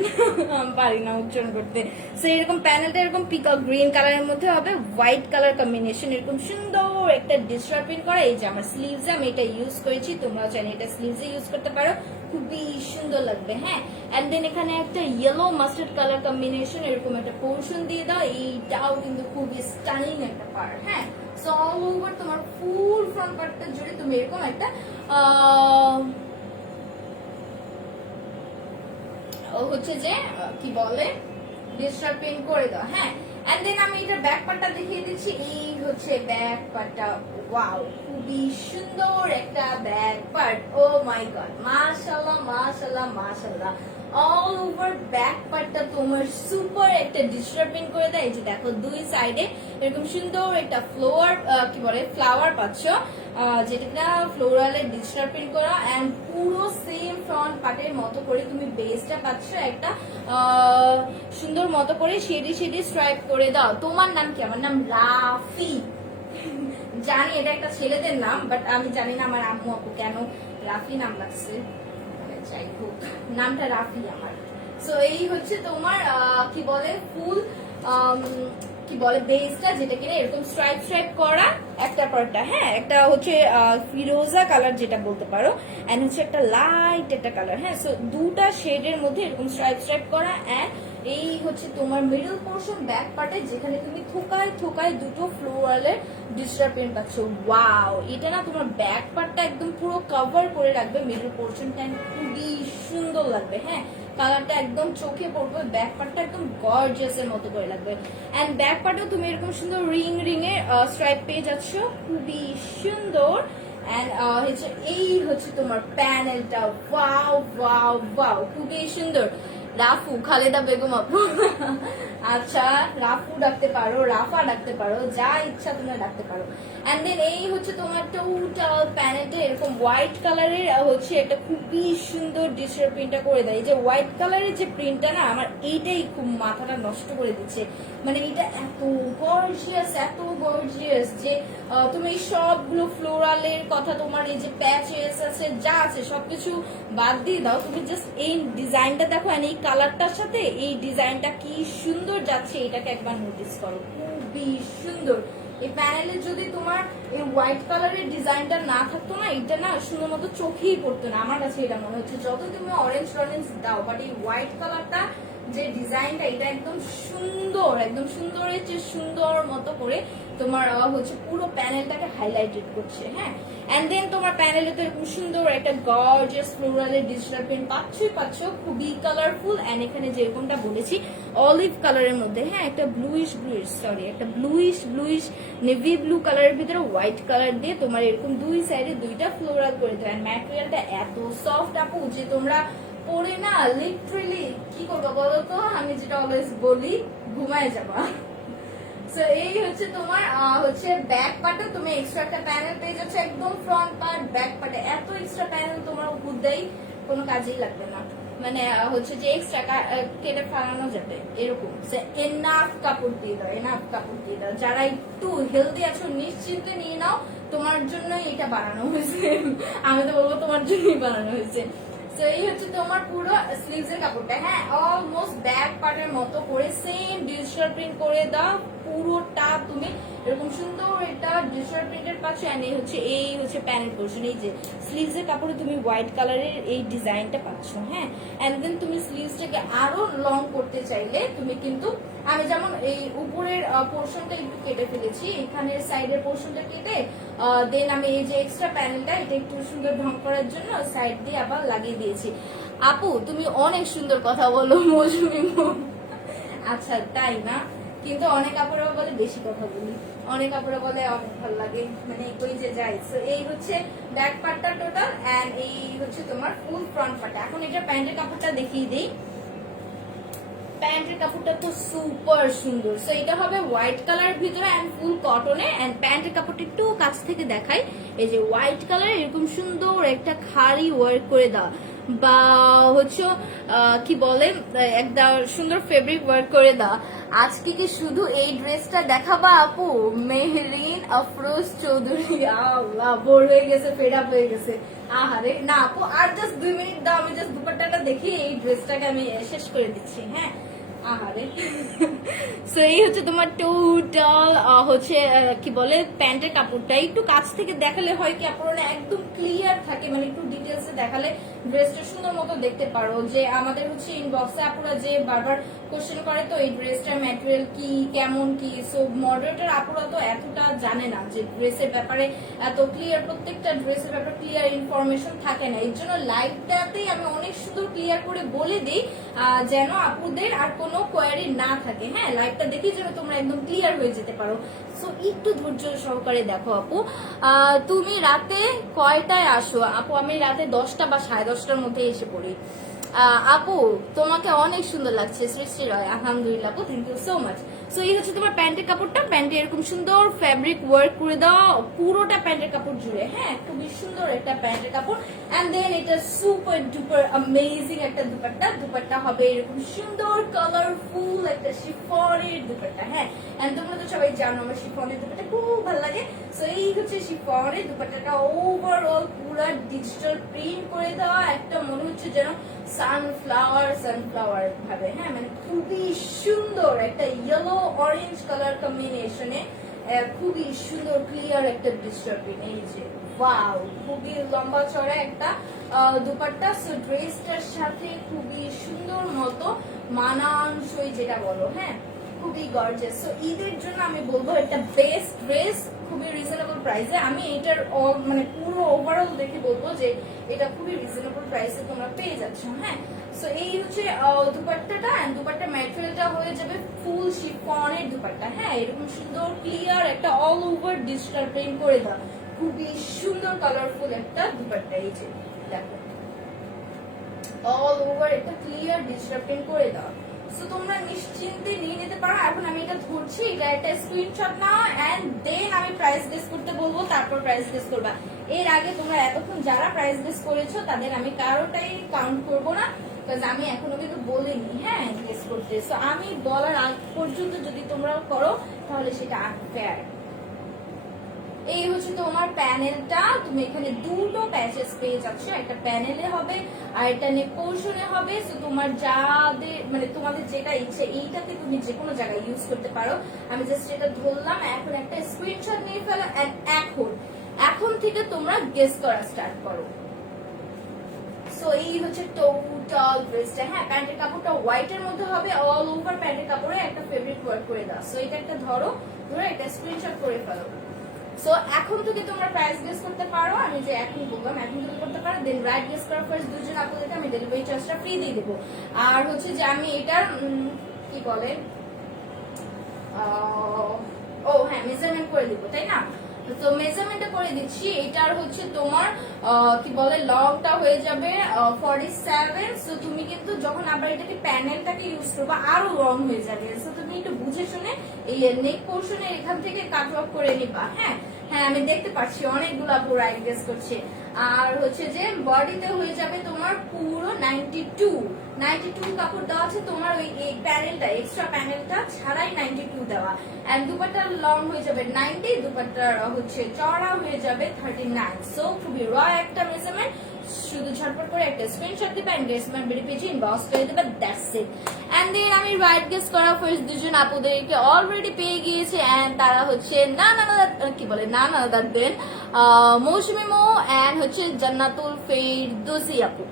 আমি পারি না উচ্চারণ করতে। সো এরকম প্যানেলটা এরকম পিকক গ্রিন কালারের মধ্যে হবে, হোয়াইট কালার কম্বিনেশন, এরকম সুন্দর একটা ডিজিটাল প্রিন্ট করা। এই যে আমার স্লিভসে আমি এটা ইউজ করেছি, তোমরা চাইলে এটা স্লিভসে ইউজ করতে পারো, খুবই সুন্দর লাগবে, হ্যাঁ। এন্ড দেন এখানে একটা ইয়েলো মাস্টার্ড কালার কম্বিনেশন এরকম একটা পোর্শন দিয়ে দাও, এইটাও কিন্তু খুবই স্টাইলিং একটা পার্ট, হ্যাঁ। সো অল ওভার তোমার ফুল ফ্রন্ট পার্টটা জুড়ে তুমি এরকম একটা হচ্ছে যে কি বলে ডিজিটাল প্রিন্ট করে দাও, হ্যাঁ। এন্ড দেন আমি এটার ব্যাক পার্টটা দেখিয়ে দিচ্ছি, এই হচ্ছে ব্যাক পার্টটা। ওয়াও, খুবই সুন্দর একটা ব্যাক পার্ট, ও মাই গড, মাশাআল্লাহ মাশাআল্লাহ মাশাআল্লাহ। অল ওভার ব্যাক পার্টটা তোমার সুপার একটা ডিজিটাল প্রিন্ট করে দেয়। এই যে দেখো দুই সাইডে এরকম সুন্দর একটা কি বলে ফ্লাওয়ার পাচ্ছ, যেটা ফ্লোরালের ডিজিটাল প্রিন্ট করা। এন্ড পুরো সেম ফ্রন্ট পার্টের মতো করে তুমি বেসটা পাচ্ছ একটা সুন্দর মতো করে শেডি শেডি স্ট্রাইপ করে দাও। তোমার নাম কি? আমার নাম রাফি। জানি এটা একটা ছেলেদের নাম, বাট আমি জানি না আমার আম্মু আপু কেন রাফি নাম লাগছে, যাই হোক নামটা রাফি আমার। সো এই হচ্ছে তোমার কি বলে ফুল কি বলে বেসটা, যেটা কিনা এরকম স্ট্রাইপ স্ট্রাইপ করা একটা পার্টটা, হ্যাঁ। একটা হচ্ছে ফিরোজা কালার যেটা বলতে পারো, এন্ড হচ্ছে একটা লাইট একটা কালার, হ্যাঁ। সো দুটা শেডের মধ্যে এরকম স্ট্রাইপ স্ট্রাইপ করা। এন্ড এই হচ্ছে তোমার মিডল পোর্শন ব্যাক পার্টে, যেখানে তুমি থোকায় থোকায় দুটো ফ্লোরালের ডিজিটাল প্রিন্ট পাচ্ছ। ওয়াও, এটা না তোমার ব্যাক পার্টটা একদম পুরো কভার করে রাখবে, মিডল পোর্শনটা খুবই সুন্দর লাগবে, হ্যাঁ। কালারটা একদম চোখে পড়বে, ব্যাক পার্টটা একদম গর্জিয়াস এর মতো করে লাগবে। এন্ড ব্যাক পার্টেও তুমি এরকম সুন্দর রিং এর স্ট্রাইপ পেয়ে যাচ্ছ, খুবই সুন্দর। এন্ড এই হচ্ছে তোমার প্যানেলটা, ওয়াও ওয়াও ওয়াও, খুবই সুন্দর। রাফু, খালেদা বেগম আপু, আচ্ছা, রাফু ডাকতে পারো, রাফা ডাকতে পারো, যা ইচ্ছা তোমরা ডাকতে পারো। এন্ড দেন এই হচ্ছে তোমার টোটাল প্যানেটে এরকম হোয়াইট কালারের হচ্ছে একটা খুবই সুন্দর ডিজিটাল প্রিন্টটা করে দেয়। এই যে হোয়াইট কালারের যে প্রিন্টটা না, আমার এইটাই খুব মাথাটা নষ্ট করে দিচ্ছে। মানে এটা এত গর্জিয়াস যে তুমি সবগুলো ফ্লোরালের কথা, তোমার এই যে প্যাচেস আছে যা আছে সবকিছু বাদ দিয়ে দাও, তুমি জাস্ট এই ডিজাইনটা দেখো, এই কালারটার সাথে এই ডিজাইনটা কি সুন্দর যাচ্ছে, এটাকে একবার নোটিস করো, খুবই সুন্দর। এই প্যানেলে যদি তোমার এই হোয়াইট কালারের ডিজাইনটা না থাকতো না, এটা না সুন্দর মতো চোখেই পড়তো না, আমার কাছে এটা মনে হচ্ছে। যত তুমি অরেঞ্জ দাও, বাট এই হোয়াইট কালারটা যে ডিজাইনটা, এটা একদম সুন্দরের চেয়ে সুন্দর মতো করে তোমার হচ্ছে পুরো প্যানেলটাকে হাইলাইটেড করছে। হ্যাঁ, এন্ড দেন তোমার প্যানেলে তো এরকম সুন্দর একটা গর্জিয়াস ফ্লোরালের ডিজিটাল প্রিন্ট পাচ্ছ, খুবই কালারফুল। এন্ড এখানে যেরকমটা বলেছি অলিভ কালারের মধ্যে, হ্যাঁ, একটা একটা ব্লুইশ নেভি ব্লু কালারের ভিতরে হোয়াইট কালার দিয়ে তোমার এরকম দুই সাইডে দুইটা ফ্লোরাল করে দেয়। ম্যাটেরিয়ালটা এত সফট আপু যে তোমরা পরে না লিটারেলি কি করবো বলো তো, আমি যেটা অলওয়েজ বলি, ঘুমায় যাবা। সো এই হচ্ছে তোমার হচ্ছে ব্যাক পার্টে তুমি এক্সট্রা একটা প্যানেল পেয়ে যাচ্ছ, একদম ফ্রন্ট পার্ট ব্যাক পার্টে এত এক্সট্রা প্যানেল তোমার উপর দেয়, কোনো কাজেই লাগবে না। মানে হচ্ছে যে এক্সট্রা কেটে ফালানো যাবে এরকম। এনাফ কাপড় দিয়ে দাও, যারা একটু হেলদি আছো নিশ্চিন্তে নিয়ে নাও, তোমার জন্য এটা বানানো হয়েছে। আমি তো বলবো তোমার জন্যই বানানো হয়েছে। তো এই হচ্ছে তোমার পুরো স্লিভস এর কাপড়টা, হ্যাঁ, অলমোস্ট ব্যাক পার্টের মতো করে সেম ডিজিটাল প্রিন্ট করে দাও পুরোটা, তুমি এরকম সুন্দর একটা ডিজিটাল প্রিন্টের পাচ্ছ। এন্ড এই হচ্ছে প্যানেল পোর্শন, এই যে স্লিভস এর কাপড়ে তুমি হোয়াইট কালারের এই ডিজাইনটা পাচ্ছ। হ্যাঁ, এন্ড দেন তুমি স্লিভসটাকে আরো লং করতে চাইলে তুমি কিন্তু, আমি যেমন এই উপরের পোর্শনটা একটু কেটে ফেলেছি, এখানের সাইডের পোর্শনটা কেটে দেন আমি এই যে এক্সট্রা প্যানেলটা এটা একটু সুন্দর ঢং করার জন্য সাইড দিয়ে আবার লাগিয়ে দিয়েছি। আপু তুমি অনেক সুন্দর কথা বলো মৌসুমী। আচ্ছা তাই না, কিন্তু অনেক আপুরা বলে বেশি কথা বলি, অনেক আপুরা বলে অনেক ভালো লাগে, মানে ওই যে যাই। সো এই হচ্ছে ব্যাক পার্টটা টোটাল, এন্ড এই হচ্ছে তোমার ফুল ফ্রন্ট পার্টটা। এখন এটা প্যান্টের কাপড়টা দেখিয়ে দিই। প্যান্টের কাপড়টা তো সুপার সুন্দর। সো এটা হবে হোয়াইট কালার ভিতরে এন্ড ফুল কটনে। এন্ড প্যান্টের কাপড়টা একটু কাছ থেকে দেখাই, এই যে হোয়াইট কালার এরকম সুন্দর একটা খাড়ি ওয়ার্ক করে দাও, বা হচ্ছে কি বলে একটা সুন্দর ফেব্রিক ওয়ার্ক করে দাও। আজকে কি শুধু এই ড্রেসটা দেখাবা আপু? মেহরিন আফরোজ চৌধুরী, আল্লাহ বোর হয়ে গেছে, ফেড আপ হয়ে গেছে। আহারে না আপু, আর জাস্ট 2 মিনিট দাও, আমি জাস্ট দুপাট্টাটা দেখি, এই ড্রেসটাকে আমি শেষ করে দিচ্ছি। হ্যাঁ, আহারে। সো এই হচ্ছে তোমার টোটাল হচ্ছে কি বলে প্যান্টের কাপড়টা একটু কাছ থেকে দেখালে হয় কি আপনারা একদম ক্লিয়ার থাকে, মানে একটু ডিটেলসে দেখালে ড্রেসটা সুন্দর মতো দেখতে পারো। যে আমাদের হচ্ছে ইনবক্সে আপুরা যে বারবার কোশ্চেন করে তো এই ড্রেসটার ম্যাটেরিয়াল কি, কেমন কি, সো মডারেটর আপুরা তো এতটা জানে না যে ড্রেসের ব্যাপারে এত ক্লিয়ার, প্রত্যেকটা ড্রেসের ব্যাপারে ক্লিয়ার ইনফরমেশন থাকে না। এর জন্য লাইভটাতেই আমি অনেক সুন্দর ক্লিয়ার করে বলে দিই যেন আপুদের আর কোনো কোয়ারি না থাকে। হ্যাঁ, লাইভটা দেখে যেন তোমরা একদম ক্লিয়ার হয়ে যেতে পারো। সো একটু ধৈর্য সহকারে দেখো আপু। তুমি রাতে কয়টায় আসো? আপু আমি রাতে 10টা বা 10:30টার মধ্যে এসে পড়ি। আপু তোমাকে অনেক সুন্দর লাগছে সৃষ্টি রয়, আলহামদুলিল্লাহ আপু, thank you so much. So এই হচ্ছে তোমার প্যান্টের কাপড়টা, প্যান্টে এরকম সুন্দর ফ্যাব্রিক ওয়ার্ক করে দাও পুরোটা প্যান্টের কাপড় জুড়ে। হ্যাঁ, খুবই সুন্দর একটা প্যান্টের কাপড়। এন্ড দেন এটা সুপার ডুপার অ্যামেজিং একটা দুপাট্টা হবে এরকম সুন্দর কালারফুল একটা শিফনের দুপাট্টা। হ্যাঁ, এন্ড তোমরা তো সবাই জানো আমার শিফনের দুপাট্টা খুব ভালো লাগে। সো এই হচ্ছে শিফনের দুপাট্টাটা ওভারঅল পুরো ডিজিটাল প্রিন্ট করে দেওয়া, একটা মনে হচ্ছে যেন সানফ্লাওয়ার ভাবে। হ্যাঁ, মানে খুবই সুন্দর একটা ইয়েলো অরেঞ্জ কালার কম্বিনেশনে খুবই সুন্দর ক্লিয়ার একটা ডিজিটাল প্রিন্ট। এই যে ওয়াও, খুবই লম্বা চড়া একটা দুপাট্টা। সো ড্রেসটার সাথে খুবই সুন্দর মতো মানানসই যেটা বলো, হ্যাঁ, খুবই গর্জিয়াস। সো ঈদের জন্য আমি বলবো এটা বেস্ট ড্রেস, খুবই রিজনেবল প্রাইসে। আমি এটার মানে পুরো ওভারঅল দেখে বলবো যে এটা খুবই রিজনেবল প্রাইসে তোমরা পেয়ে যাচ্ছ। হ্যাঁ, সো এই হচ্ছে দুপাট্টাটা, এন্ড দুপাট্টা ম্যাটেরিয়ালটা হয়ে যাবে ফুল শিফনের দুপাট্টা। হ্যাঁ, এরকম সুন্দর ক্লিয়ার একটা অল ওভার ডিজিটাল প্রিন্ট করে দাও, খুবই সুন্দর কালারফুল একটা দুপাট্টা। এই যে দেখো অল ওভার একটা ক্লিয়ার ডিজিটাল প্রিন্ট করে দাও। সো তোমরা নিশ্চিন্তে নিয়ে নিতে পারো। এখন আমি এটা ধরছি, এটা একটা স্ক্রিনশট নাও এন্ড দেন আমি প্রাইস গেস করতে বলবো, তারপর প্রাইস গেস করবা। এর আগে তোমরা এতক্ষণ যারা প্রাইস গেস করেছো তাদের আমি কারোটাই কাউন্ট করবো না, কারণ আমি এখনো কিন্তু বলিনি হ্যাঁ গেস করতে। সো আমি বলার আগ পর্যন্ত যদি তোমরা করো তাহলে সেটা আনফেয়ার। এই হচ্ছে তোমার প্যানেলটা, তুমি এখানে দুটো প্যাচেস পেয়ে যাচ্ছ, একটা প্যানেলে হবে আর একটা নেক পোর্শনে হবে। সো তোমার যাদের মানে তোমাদের যেটা ইচ্ছে এইটাতে তুমি যে কোনো জায়গায় ইউজ করতে পারো। আমি জাস্ট এটা ধরলাম, এখন একটা স্ক্রিনশট নিয়ে ফেলো। এখন থেকে তোমরা গেস করা স্টার্ট করো। সো এই হচ্ছে টোটাল ড্রেসটা। হ্যাঁ, প্যান্টের কাপড়টা হোয়াইট এর মধ্যে হবে, অল ওভার প্যান্টের কাপড়ে একটা ফেব্রিক ওয়ার্ক করে দাও। সো এটা একটা ধরো, একটা স্ক্রিনশট করে ফেলো। সো এখন থেকে তোমরা প্রাইস গেস করতে পারো, আমি যে এখন বললাম এখন থেকে করতে পারো। দেন রাইট গেস করার ফার্স্ট দুজন আপনাদেরকে আমি ডেলিভারি চার্জটা ফ্রি দিয়ে দেবো। আর হচ্ছে যে আমি এটার কি বলে ও হ্যাঁ মেজারমেন্ট করে দিব, তাই না? তো মেজারমেন্টটা করে দিচ্ছি। এটার হচ্ছে তোমার কি বলে লংটা হয়ে যাবে 47। সো তুমি কিন্তু যখন আবার এটাকে প্যানেলটাকে ইউজ করবা আরো লং হয়ে যাবে। সো তুমি একটু বুঝে শুনে এই নেক পোর্শনে এখান থেকে কাট অফ করে নিবা। হ্যাঁ হ্যাঁ, আমি দেখতে পাচ্ছি অনেকগুলা পুরো আইডিয়াস করছে। আর হচ্ছে যে বডিতে হয়ে যাবে তোমার পুরো 92 কাপড় দেওয়া আছে তোমার। ওই প্যানেলটা এক্সট্রা প্যানেলটা ছাড়াই 92 দেওয়া। এন্ড দুপাট্টার লং হয়ে যাবে 90, দুপাট্টার হচ্ছে চওড়া হয়ে যাবে 39। সো খুবই র একটা মেজারমেন্ট। শুধু ঝটপট করে একটা স্ক্রিনশট দিবা, এনগেজমেন্ট বেরি পেজে ইনবক্স করে দিবা, দ্যাটস ইট। এন্ড দেন আমি রাইট গেস করা ফার্স্ট দুজন আপুদেরকে অলরেডি পেয়ে গিয়েছি। এন্ড তারা হচ্ছে দেন মৌসুমী মো এন্ড হচ্ছে জান্নাতুল ফেরদৌসী আপু।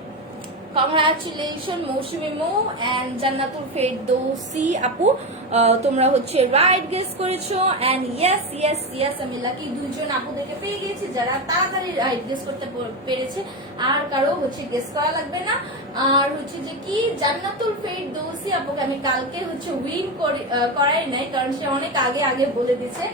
কংগ্রাচুলেশন মৌসুমী মো এন্ড জান্নাতুল ফেরদৌসী আপু, তোমরা হচ্ছে রাইট গেস করেছো। এন্ড ইয়েস আমি লাকি দুইজন আপুদেরকে পেয়ে গেছি যারা তাড়াতাড়ি রাইট গেস করতে পেরেছে। আর কারো হচ্ছে গেস করা লাগবে না। আর হচ্ছে যে কি জান্নাতুল ফেরদৌসী আপুকে আমি কালকে হচ্ছে উইন করাই নাই, কারণ সে অনেক আগে বলে দিছে।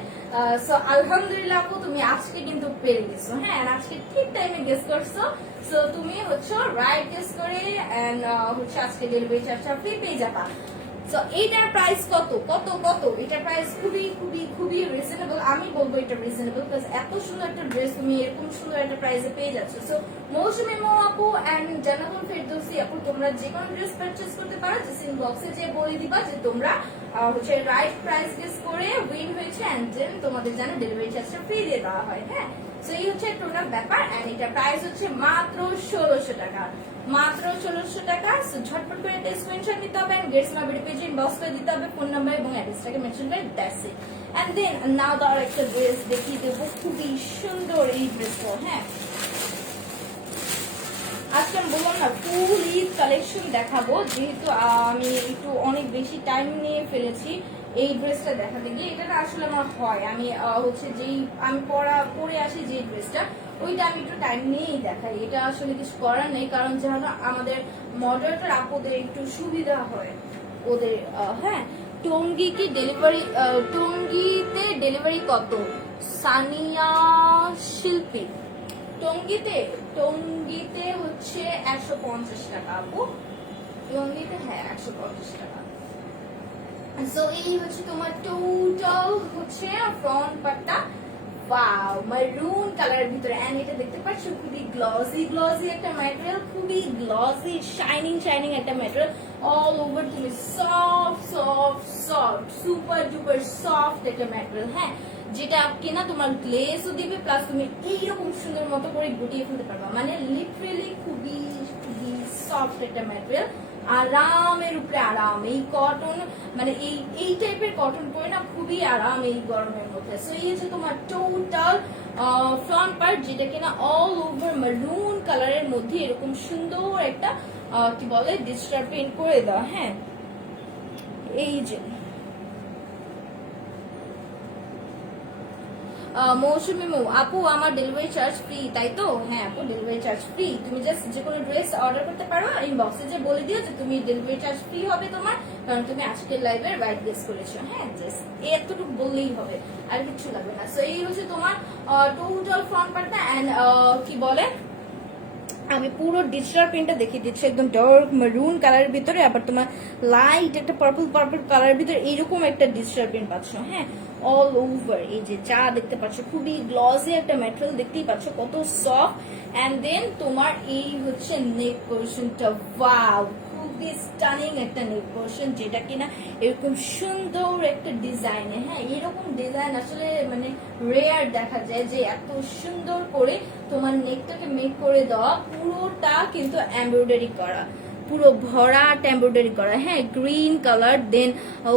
সো আলহামদুলিল্লাহ আপু তুমি আজকে কিন্তু পেরে গেছো। হ্যাঁ, আজকে ঠিক টাইমে গেস করছো। সো তুমি হচ্ছে রাইট গেস করে এন্ড হচ্ছে আজকে ডেলিভারি চার্জটা ফ্রি পেয়ে যাবা। সো এইটার প্রাইস কত? এটার প্রাইস খুবই রিজনেবল। আমি বলবো এটা রিজনেবল, বিকজ এত সুন্দর একটা ড্রেস তুমি এরকম সুন্দর একটা প্রাইসে পেয়ে যাচ্ছ। সো মৌসুমী মো আপু এন্ড জান্নাতুল ফেরদৌসী আপু তোমরা যে কোনো ড্রেস পারচেজ করতে পারো। জাস্ট ইনবক্সে যে বলে দিবা যে তোমরা হচ্ছে রাইট প্রাইস গেস করে উইন হয়েছে এন্ড দেন তোমাদের যেন ডেলিভারি চার্জটা ফ্রি দিয়ে দেওয়া হয়। হ্যাঁ, সো এই হচ্ছে টোটাল ব্যাপার। এন্ড এটা প্রাইস হচ্ছে মাত্র 1600 টাকা। সো ঝটপট করে একটা স্ক্রিনশট নিতে হবে এন্ড গেটস মাই ভিডিও পেজে ইনবক্স করে দিতে হবে ফোন নাম্বার এবং অ্যাড্রেসটাকে মেনশন করে, দ্যাটস ইট। এন্ড দেন নাও তার একটা ড্রেস দেখিয়ে দেবো, খুবই সুন্দর এই ড্রেসটা। হ্যাঁ, আজকে আমি বললাম না ফুল ঈদ কালেকশন দেখাবো, যেহেতু আমি একটু অনেক বেশি টাইম নিয়ে ফেলেছি এই ড্রেসটা দেখাতে গিয়ে। এটা আসলে আমার হয় আমি হচ্ছে যেই আমি পরে আসি যে ড্রেসটা ওইটা আমি একটু টাইম নিয়েই দেখাই। এটা আসলে কিছু করার নেই, কারণ যেন আমাদের মডারেটর আপুদের একটু সুবিধা হয় ওদের। হ্যাঁ, টঙ্গিতে ডেলিভারি কত? সানিয়া শিল্পী, টঙ্গিতে হচ্ছে 150 টাকা আপু। টঙ্গিতে হ্যাঁ 150 টাকা। সো এই হচ্ছে তোমার টোটাল হচ্ছে ফ্রন্ট পার্টটা। ওয়াও, মারুন কালারের ভিতরে। এন্ড এটা দেখতে পাচ্ছ খুবই গ্লসি একটা ম্যাটেরিয়াল, খুবই গ্লসি শাইনিং একটা ম্যাটেরিয়াল। অল ওভার তুমি সফট সুপার ডুপার সফট একটা ম্যাটেরিয়াল। হ্যাঁ, যেটা কিনা তোমার গ্লেজও দিবে, প্লাস তুমি এইরকম সুন্দর মতো করে গুটিয়ে ফেলতে পারবা। মানে লিটারেলি খুবই সফট একটা ম্যাটেরিয়াল, আরামের উপরে আরাম। এই কটন মানে এই টাইপের কটন পরে না খুবই আরাম এই গরমের মধ্যে। সো এই হচ্ছে তোমার টোটাল ফ্রন্ট পার্ট, যেটা কিনা অল ওভার মারুন কালারের মধ্যে এরকম সুন্দর একটা কি বলে ডিজিটাল প্রিন্ট করে দাও। হ্যাঁ, এই যে মৌসুমী মৌ আপু আমার ডেলিভারি চার্জ ফ্রি, তাই তো? হ্যাঁ আপু, ডেলিভারি চার্জ ফ্রি। তুমি জাস্ট যে কোনো ড্রেস অর্ডার করতে পারো, ইনবক্সে যে বলে দিও যে তুমি ডেলিভারি চার্জ ফ্রি হবে তোমার, কারণ তুমি আজকের লাইভে রাইট গেস করেছো। হ্যাঁ, জাস্ট এতটুকু বললেই হবে, আর কিছু লাগবে না। সো এই হচ্ছে তোমার টোটাল ফ্রন্ট পার্টটা। এন্ড কি বলে আমি পুরো ডিজিটাল প্রিন্টটা দেখিয়ে দিচ্ছি, একদম ডার্ক মেরুন কালারের ভিতরে, আবার তোমার লাইট একটা পার্পল পার্পল কালারের ভিতরে এইরকম একটা ডিজিটাল প্রিন্ট পাচ্ছ। হ্যাঁ, অল ওভার এই যে যা দেখতে পাচ্ছ, খুবই গ্লসি একটা ম্যাটেরিয়াল দেখতেই পাচ্ছ, কত সফট। অ্যান্ড দেন তোমার এই হচ্ছে নেক পোর্শনটা, ওয়াও, খুবই স্টানিং একটা নেক পোর্শন, যেটা কিনা এরকম সুন্দর একটা ডিজাইনে। হ্যাঁ, এরকম ডিজাইন আসলে মানে রেয়ার দেখা যায়, যে এত সুন্দর করে তোমার নেকটাকে মেক করে দেওয়া, পুরোটা কিন্তু এমব্রয়ডারি করা, পুরো ভরাট এমব্রয়ডারি করা। হ্যাঁ, গ্রিন কালার, দেন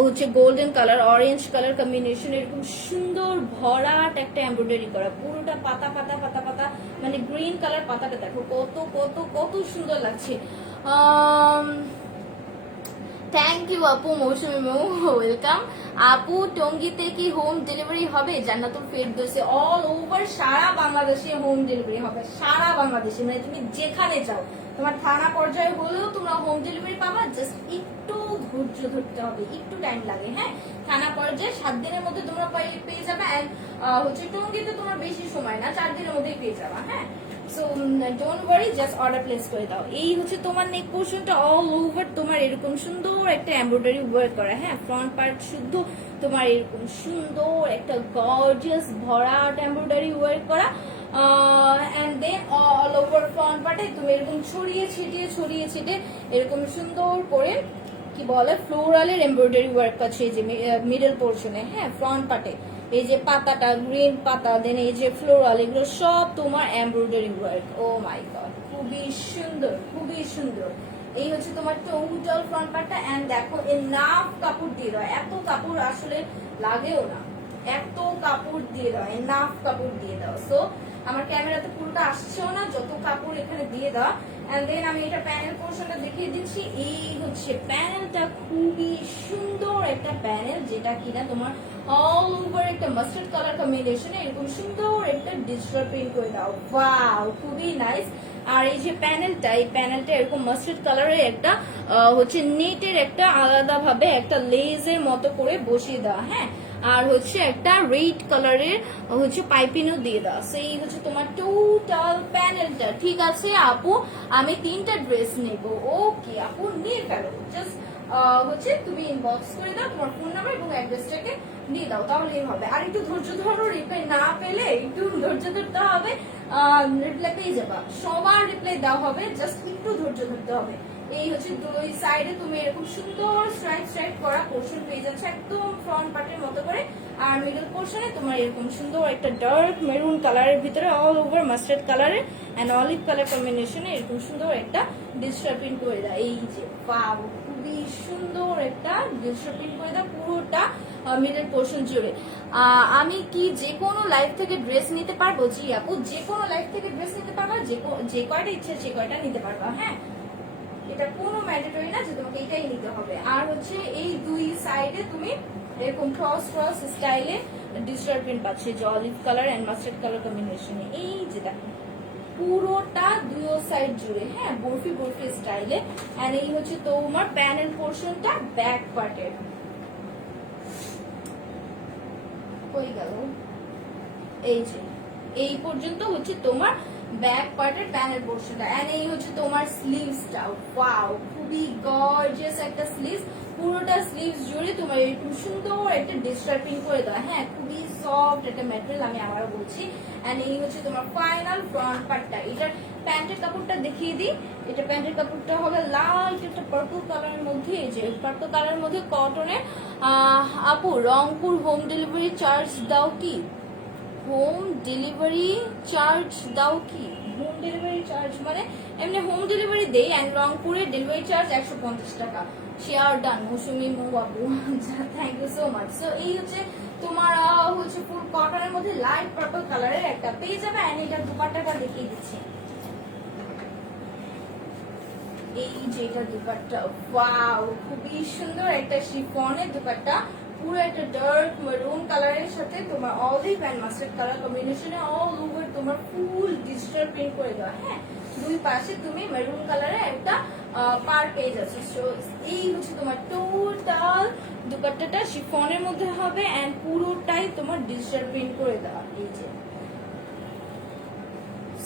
হচ্ছে golden colour, orange colour combination, এরকম সুন্দর ভরাট একটা এমব্রয়ডারি করা, পুরোটা পাতা পাতা পাতা পাতা, মানে গ্রিন কালার পাতাটা দেখো কত কত কত সুন্দর লাগছে। থ্যাংক ইউ আপু, মৌসুমি মৌ, ওয়েলকাম আপু। টঙ্গীতে কি হোম ডেলিভারি হবে? জান্নাতুল ফেরদৌসে অল ওভার সারা বাংলাদেশে হোম ডেলিভারি হবে, সারা বাংলাদেশে, মানে তুমি যেখানে যাও, তোমার থানা পর্যায়ে হলেও তোমরা হোম ডেলিভারি পাবা, জাস্ট একটু ধৈর্য ধরতে হবে, একটু টাইম লাগে। হ্যাঁ, থানা পর্যায়ে 7 দিনের মধ্যে তোমরা পেয়ে যাবে, এন্ড হচ্ছে টঙ্গীতে তোমার বেশি সময় না, 4 দিনের মধ্যেই পেয়ে যাবা। হ্যাঁ, so don't worry, just order place করে দাও। এই হচ্ছে তোমার নেক পোর্শনটা, অল ওভার তোমার এরকম সুন্দর একটা এমব্রয়ডারি ওয়ার্ক করা। হ্যাঁ, ফ্রন্ট পার্ট শুদ্ধ তোমার এরকম সুন্দর একটা গর্জিয়াস ভরাট এমব্রয়ডারি ওয়ার্ক করা, and then all over front পার্টে তুমি এরকম ছড়িয়ে ছিটিয়ে এরকম সুন্দর করে কি বলে ফ্লোরালের এমব্রয়ডারি ওয়ার্ক আছে এই যে মিডল পোর্শনে। হ্যাঁ, ফ্রন্ট পার্টে এই যে পাতাটা গ্রিন পাতা, দেন এই যে ফ্লোরাল, এগুলো সব তোমার এমব্রয়ডারি ওয়ার্ক। ও মাই গড, খুবই সুন্দর, খুবই সুন্দর। এই হচ্ছে তোমার টোটাল ফ্রন্ট পার্টটা। এন্ড দেখো এনাফ কাপড় দিয়ে দাও, এত কাপড় আসলে লাগেও না, এত কাপড় দিয়ে দাও, এনাফ কাপড় দিয়ে দাও। সো আমার ক্যামেরাতে পুরোটা আসছেও না, যত কাপড় এখানে দিয়ে দাও। এন্ড দেন আমি এটা প্যানেল পোর্শনটা দেখিয়ে দিচ্ছি। এই হচ্ছে প্যানেলটা, খুবই সুন্দর একটা প্যানেল, যেটা কিনা তোমার অল ওভার একটা মাস্টার্ড কালার কম্বিনেশনে এরকম সুন্দর একটা ডিজিটাল প্রিন্ট করে দাও। ওয়াও, খুবই নাইস। আর এই যে প্যানেলটা, এই প্যানেলটা এরকম মাস্টার্ড কালারের একটা হচ্ছে নেটের একটা আলাদা ভাবে একটা লেজের মতো করে বসিয়ে দেওয়া। হ্যাঁ, আর হচ্ছে একটা রেড কালারের হচ্ছে পাইপিংও দিয়ে দেওয়া। সেই হচ্ছে তোমার টোটাল প্যানেলটা। ঠিক আছে আপু, আমি 3টা ড্রেস নেব। ওকে আপু, নিয়ে ফেলো, জাস্ট হচ্ছে তুমি ইনবক্স করে দাও তোমার ফোন নাম্বার এবং অ্যাড্রেসটাকে দিয়ে দাও, তাহলেই হবে। আর একটু ধৈর্য ধরো, রিপ্লাই না পেলে একটু ধৈর্য ধরতে হবে, রিপ্লাই পেয়ে যাবা, সবার রিপ্লাই দেওয়া হবে, জাস্ট একটু ধৈর্য ধরতে হবে। এই হচ্ছে দুই সাইডে তুমি এরকম সুন্দর স্ট্রাইপ করা পোর্শন পেয়ে যাচ্ছে একদম ফ্রন্ট পার্টের মতো করে। আর মিডল পোর্শনে তোমার এরকম সুন্দর একটা ডার্ক মেরুন কালারের ভিতরে অল ওভার মাস্টার্ড কালারের এন্ড অলিভ কালার কম্বিনেশনে এরকম সুন্দর একটা ডিজিটাল প্রিন্ট করে দেয়। এই যে পাও, খুবই সুন্দর একটা ডিজিটাল প্রিন্ট করে দেয় পুরোটা মিডল পোর্শন জুড়ে। আমি কি যে কোনো লাইফ থেকে ড্রেস নিতে পারবো? জি আপু, যে কোনো লাইফ থেকে ড্রেস নিতে পারবা, যে কয়টা ইচ্ছে সে কয়টা নিতে পারবা। হ্যাঁ, এটা কোনো ম্যান্ডেটরি না যে তোমাকে এটাই নিতে হবে। আর হচ্ছে এই দুই সাইডে তুমি এরকম ক্রস স্টাইলে ডিজিটাল প্রিন্ট পাচ্ছে, যে olive colour and mustard colour কম্বিনেশনে। এই যে দেখো পুরোটা দুই সাইড জুড়ে, হ্যাঁ, বরফি স্টাইলে। এন্ড এই হচ্ছে তোমার প্যানেল পোর্শনটা ব্যাক পার্টের হয়ে গেল। এই যে এই পর্যন্ত হচ্ছে তোমার ব্যাক পার্টের প্যানেল পোর্শনটা। এন্ড এই হচ্ছে তোমার স্লিভসটা। ওয়াও, খুবই গর্জিয়াস একটা স্লিভস, পুরোটা স্লিভস জুড়ে তোমার এরকম সুন্দর একটা ডিজিটাল প্রিন্ট করে দেওয়া। হ্যাঁ, খুবই সফট একটা ম্যাটেরিয়াল, আমি আবারও বলছি। এন্ড এই হচ্ছে তোমার ফাইনাল ফ্রন্ট পার্টটা। এটার প্যান্টের কাপড়টা দেখিয়ে দিই। এটা প্যান্টের কাপড়টা হবে লাইট একটা পার্পল কালারের মধ্যে, এই যে পার্পল কালারের মধ্যে কটনের। আপু, রংপুর হোম ডেলিভারি চার্জ দাও কি? হোম ডেলিভারি চার্জ দাও কি? হোম ডেলিভারি চার্জ মানে এমনি হোম ডেলিভারি দেই, এন্ড রংপুরের ডেলিভারি চার্জ 150 টাকা। শেয়ার ডান মৌসুমি মৌ আপু, thank you so much. So এই হচ্ছে তোমার হচ্ছে ফুল কটনের মধ্যে লাইট পার্পল কালারের একটা পেয়ে যাবে। এন্ড এটা দুপাট্টাটা দেখিয়ে দিচ্ছি। এই যে এটা দুপাট্টা, ওয়াও, খুবই সুন্দর একটা শিফনের দুপাট্টা, পুরো একটা ডার্ক মেরুন কালারের সাথে তোমার অলিভ এন্ড মাস্টার্ড কালার কম্বিনেশনে অল ওভার তোমার ফুল ডিজিটাল প্রিন্ট করে দেওয়া। হ্যাঁ, দুই পাশে তুমি মেরুন কালারের একটা পার পেয়ে যাচ্ছে। সো এই হচ্ছে তোমার টোটাল দুপাট্টাটা শিফনের মধ্যে হবে এন্ড পুরোটাই তোমার ডিজিটাল প্রিন্ট করে দেওয়া। এই যে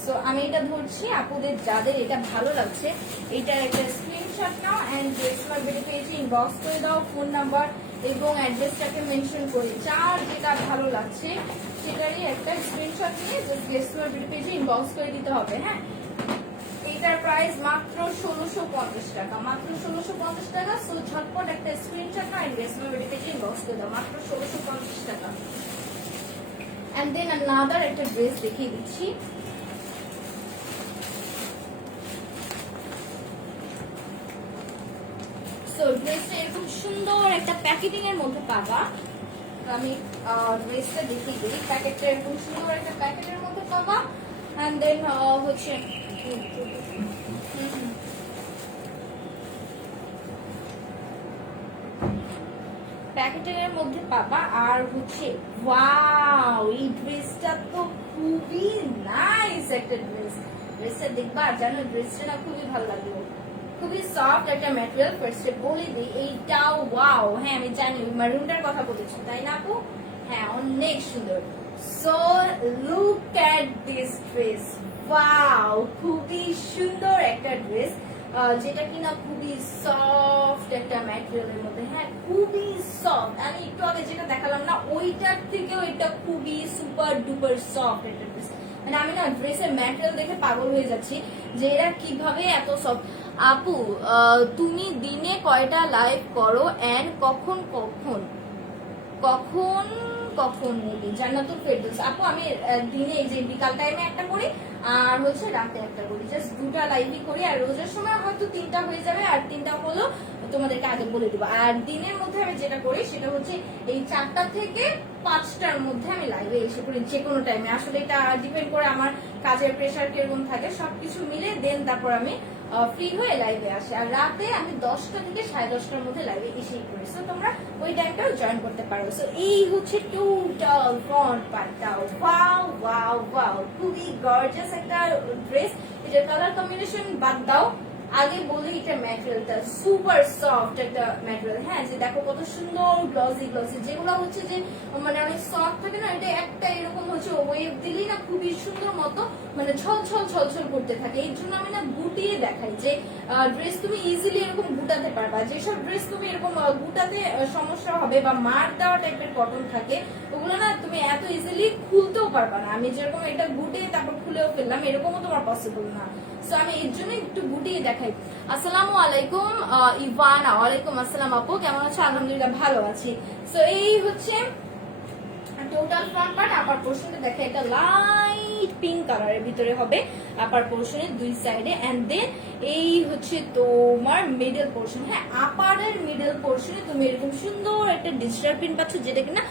সো আমি এটা ধরছি, আপুদের যাদের এটা ভালো লাগছে এটার একটা স্ক্রিনশট নাও এন্ড ড্রেসমার বিডি পেজে ইনবক্স করে দাও ফোন নাম্বার এবং অ্যাড্রেসটাকে মেনশন করে, যার যেটা ভালো লাগছে সেটারই একটা স্ক্রিনশট নিয়ে জাস্ট ড্রেসমার বিডি পেজে ইনবক্স করে দিতে হবে। হ্যাঁ, এটার প্রাইস মাত্র 1650 টাকা, মাত্র 1650 টাকা। সো ঝটপট একটা স্ক্রিনশট নাও ড্রেসমার বিডি পেজে ইনবক্স করে দাও, মাত্র 1650 টাকা। এন্ড দেন আনাদার একটা ড্রেস দেখিয়ে দিচ্ছি। সো ড্রেসটা এরকম সুন্দর একটা প্যাকেটিং এর মধ্যে পাবা। আমি ড্রেসটা দেখিয়ে দিই, প্যাকেটটা এরকম সুন্দর একটা প্যাকেটের মধ্যে পাবা। এন্ড দেন হচ্ছে প্যাকেটের মধ্যে পাবা। আর হচ্ছে ওয়াও, এই ড্রেসটা তো খুবই নাইস একটা ড্রেস। ড্রেসটা দেখবা আর জানো ড্রেসটা না খুবই ভালো লাগলো, খুবই সফট একটা ম্যাটেরিয়াল। ফার্স্টে বলে দিই এইটাও ওয়াও। হ্যাঁ আমি জানি মারুনটার কথা বলেছি তাই না আপু? হ্যাঁ অনেক সুন্দর। So look at this dress, wow খুবই সুন্দর একটা ড্রেস যেটা কিনা খুবই সফট একটা ম্যাটেরিয়ালের মধ্যে। হ্যাঁ খুবই সফট, আমি একটু আগে যেটা দেখালাম না ওইটার থেকেও এটা খুবই সুপার ডুপার সফট একটা ড্রেস। মানে আমি না ড্রেসের ম্যাটেরিয়াল দেখে পাগল হয়ে যাচ্ছি যে এরা কিভাবে এত সফট। আপু তুমি দিনে কয়টা লাইভ করো এন্ড কখন কখন কখন কখন নেবে? জান্নাতুল ফেরদৌস আপু আমি দিনে এই যে বিকাল টাইমে একটা করি আর হচ্ছে রাতে একটা করি, জাস্ট দুটা লাইভই করি। আর রোজার সময় হয়তো 3টা হয়ে যাবে, আর 3টা হলো তোমাদেরকে আগে বলে দিব। আর দিনের মধ্যে আমি যেটা করি সেটা হচ্ছে এই 4টা থেকে 5টার মধ্যে আমি লাইভে এসে পড়ি যে কোনো টাইমে। আসলে এটা ডিপেন্ড করে আমার কাজের প্রেশার কিরকম থাকে, সবকিছু মিলে দেন তারপর আমি ফ্রি হয়ে লাইভে আসে। আর রাতে আমি 10টা থেকে 10:30টার মধ্যে লাইভে এসেই করি। সো তোমরা ওই টাইমটাও জয়েন করতে পারো। সো এই হচ্ছে টোটাল ফ্রন্ট পার্টটা, ওয়াও ওয়াও ওয়াও খুবই গর্জিয়াস একটা ড্রেস। এটার কালার কম্বিনেশন বাদ দাও, আগে বলি এটা ম্যাটেরিয়ালটা সুপার সফট একটা ম্যাটেরিয়াল। হ্যাঁ যে দেখো কত সুন্দর গ্লসি গ্লসি, যেগুলো হচ্ছে যে মানে অনেক সফট থাকে না, এটা একটা এরকম হচ্ছে ওয়েভ দিলেই না খুবই সুন্দর মতো মানে ছলছল ছলছল করতে থাকে। এই জন্য আমি না গুটিয়ে দেখাই যে ড্রেস তুমি ইজিলি এরকম গুটাতে পারবা। যেসব ড্রেস তুমি এরকম গুটাতে সমস্যা হবে বা মার দেওয়া টাইপের কটন থাকে ওগুলো না তুমি এত ইজিলি খুলতেও পারবা না। আমি যেরকম এটা গুটিয়ে তারপর খুলেও ফেললাম এরকমও তোমার পসিবল না। সো আমি এর জন্য একটু গুটিয়ে দেখাই। আসসালামু আলাইকুম ইভানা। ওয়ালাইকুম আসসালাম আপু, কেমন আছো? আলহামদুলিল্লাহ ভালো আছি। সো এই হচ্ছে টোটাল ফ্রন্ট পার্ট। আপার পোর্শনটা দেখে একটা লাইট পিঙ্ক কালারের ভিতরে হবে আপার পোর্শনের দুই সাইডে। এন্ড দেন এই হচ্ছে তোমার মিডল পোর্শন। হ্যাঁ আপারের মিডল পোর্শনে তুমি এরকম সুন্দর একটা ডিজিটাল প্রিন্ট পাচ্ছ যেটা কিনা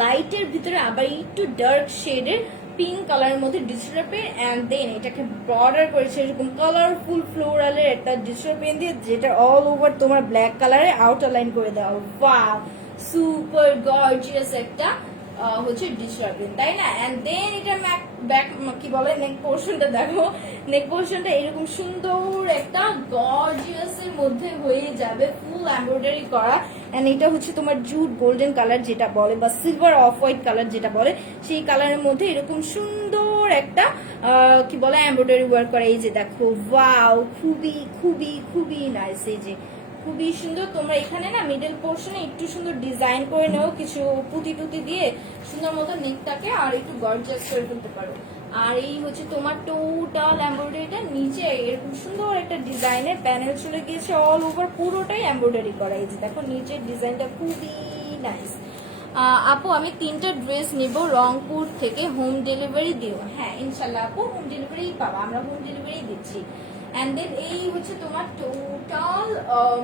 লাইটের ভিতরে আবার একটু ডার্ক শেডের পিঙ্ক কালারের মধ্যে ডিজিটাল পেন। এন্ড দেন এটাকে বর্ডার করেছে এরকম কালারফুল ফ্লোরালের একটা ডিজিটাল পেন দিয়ে, যেটা অল ওভার তোমার ব্ল্যাক কালারে আউটার লাইন করে দেওয়া। ওয়াও সুপার গর্জিয়াস একটা হচ্ছে ডিজিটাল পেন, তাই না? এন্ড দেন এটা ব্যাক কি বলে নেক পোর্শনটা দেখো, নেক পোর্শনটা এরকম সুন্দর একটা গর্জিয়াস এর মধ্যে হয়ে যাবে, ফুল এমব্রয়ডারি করা। এন্ড এটা হচ্ছে তোমার জুট গোল্ডেন কালার যেটা বলে বা সিলভার অফ হোয়াইট কালার যেটা বলে, সেই কালারের মধ্যে এরকম সুন্দর একটা কি বলে এমব্রয়ডারি ওয়ার্ক করা। এই যে দেখো ওয়াও খুবই খুবই খুবই নাইস, এই যে খুবই সুন্দর। তোমরা এখানে না মিডল পোর্শনে একটু সুন্দর ডিজাইন করে নেও কিছু পুঁতি টুতি দিয়ে সুন্দর মতো নেকটাকে আর একটু গর্জিয়াস করে ফেলতে পারো। আর এই হচ্ছে তোমার টোটাল এমব্রয়ডারিটা নিচে এরকম সুন্দর একটা ডিজাইনের প্যানেল চলে গিয়েছে, অল ওভার পুরোটাই এমব্রয়ডারি করা। এই যে দেখো নিচের ডিজাইনটা খুবই নাইস। আপু আমি 3টা ড্রেস নিব রংপুর থেকে, হোম ডেলিভারি দিও? হ্যাঁ ইনশাল্লাহ আপু হোম ডেলিভারি পাবো, আমরা হোম ডেলিভারি দিচ্ছি। এন্ড দেন এই হচ্ছে তোমার টোটাল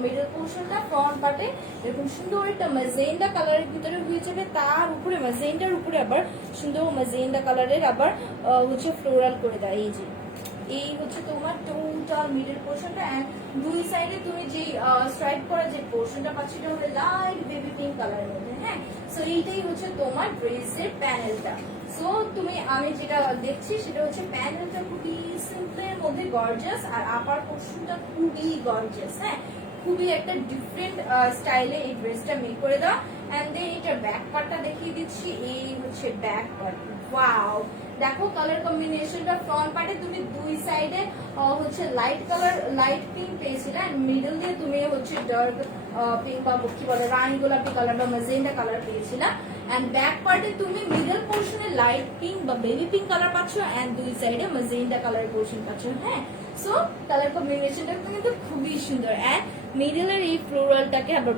মিডল পোর্শনটা ফ্রন্ট পার্টে এরকম সুন্দর একটা ম্যাজেন্ডা কালারের ভিতরে হয়ে যাবে, তার উপরে ম্যাজেন্ডার উপরে আবার সুন্দর ম্যাজেন্ডা কালারের আবার হচ্ছে ফ্লোরাল করে দেয়। এই যে এই হচ্ছে তোমার টোটাল মিডল পোর্শনটা। এন্ড দুই সাইডে তুমি যে স্ট্রাইপ করা যে পোর্শনটা পাচ্ছ এটা হলো লাইট বেবি পিঙ্ক কালারের মধ্যে। হ্যাঁ সো এইটাই হচ্ছে তোমার ড্রেসের প্যানেলটা। সো তুমি আমি যেটা দেখছি সেটা হচ্ছে প্যানেলটা খুবই সিম্পলের মধ্যে গর্জিয়াস আর আপার পোর্শনটা খুবই গর্জিয়াস। হ্যাঁ খুবই একটা ডিফারেন্ট স্টাইলে এই ড্রেসটা মেক করে দাও। এন্ড দেন এটা ব্যাক পার্টটা দেখিয়ে দিচ্ছি। এই হচ্ছে ব্যাক পার্ট। ওয়াও, দেখো কালার কম্বিনেশনটা। ফ্রন্ট পার্টে তুমি দুই সাইডে হচ্ছে লাইট কালার, লাইট পিঙ্ক পেয়েছিলে, এন্ড মিডল দিয়ে তুমি হচ্ছে ডার্ক পিঙ্ক বা কি বলে রানী গোলাপি কালার বা ম্যাজেন্টা কালার পেয়েছিলে। এন্ড ব্যাক পার্টে তুমি মিডল পোর্শনে লাইট পিঙ্ক বা বেবি পিঙ্ক কালার পাচ্ছ, এন্ড দুই সাইডে ম্যাজেন্টা কালার পোর্শন পাচ্ছ। হ্যাঁ, সো কালার কম্বিনেশনটা কিন্তু খুবই সুন্দর। এন্ড মিডলের এই ফ্লোরালটাকে আবার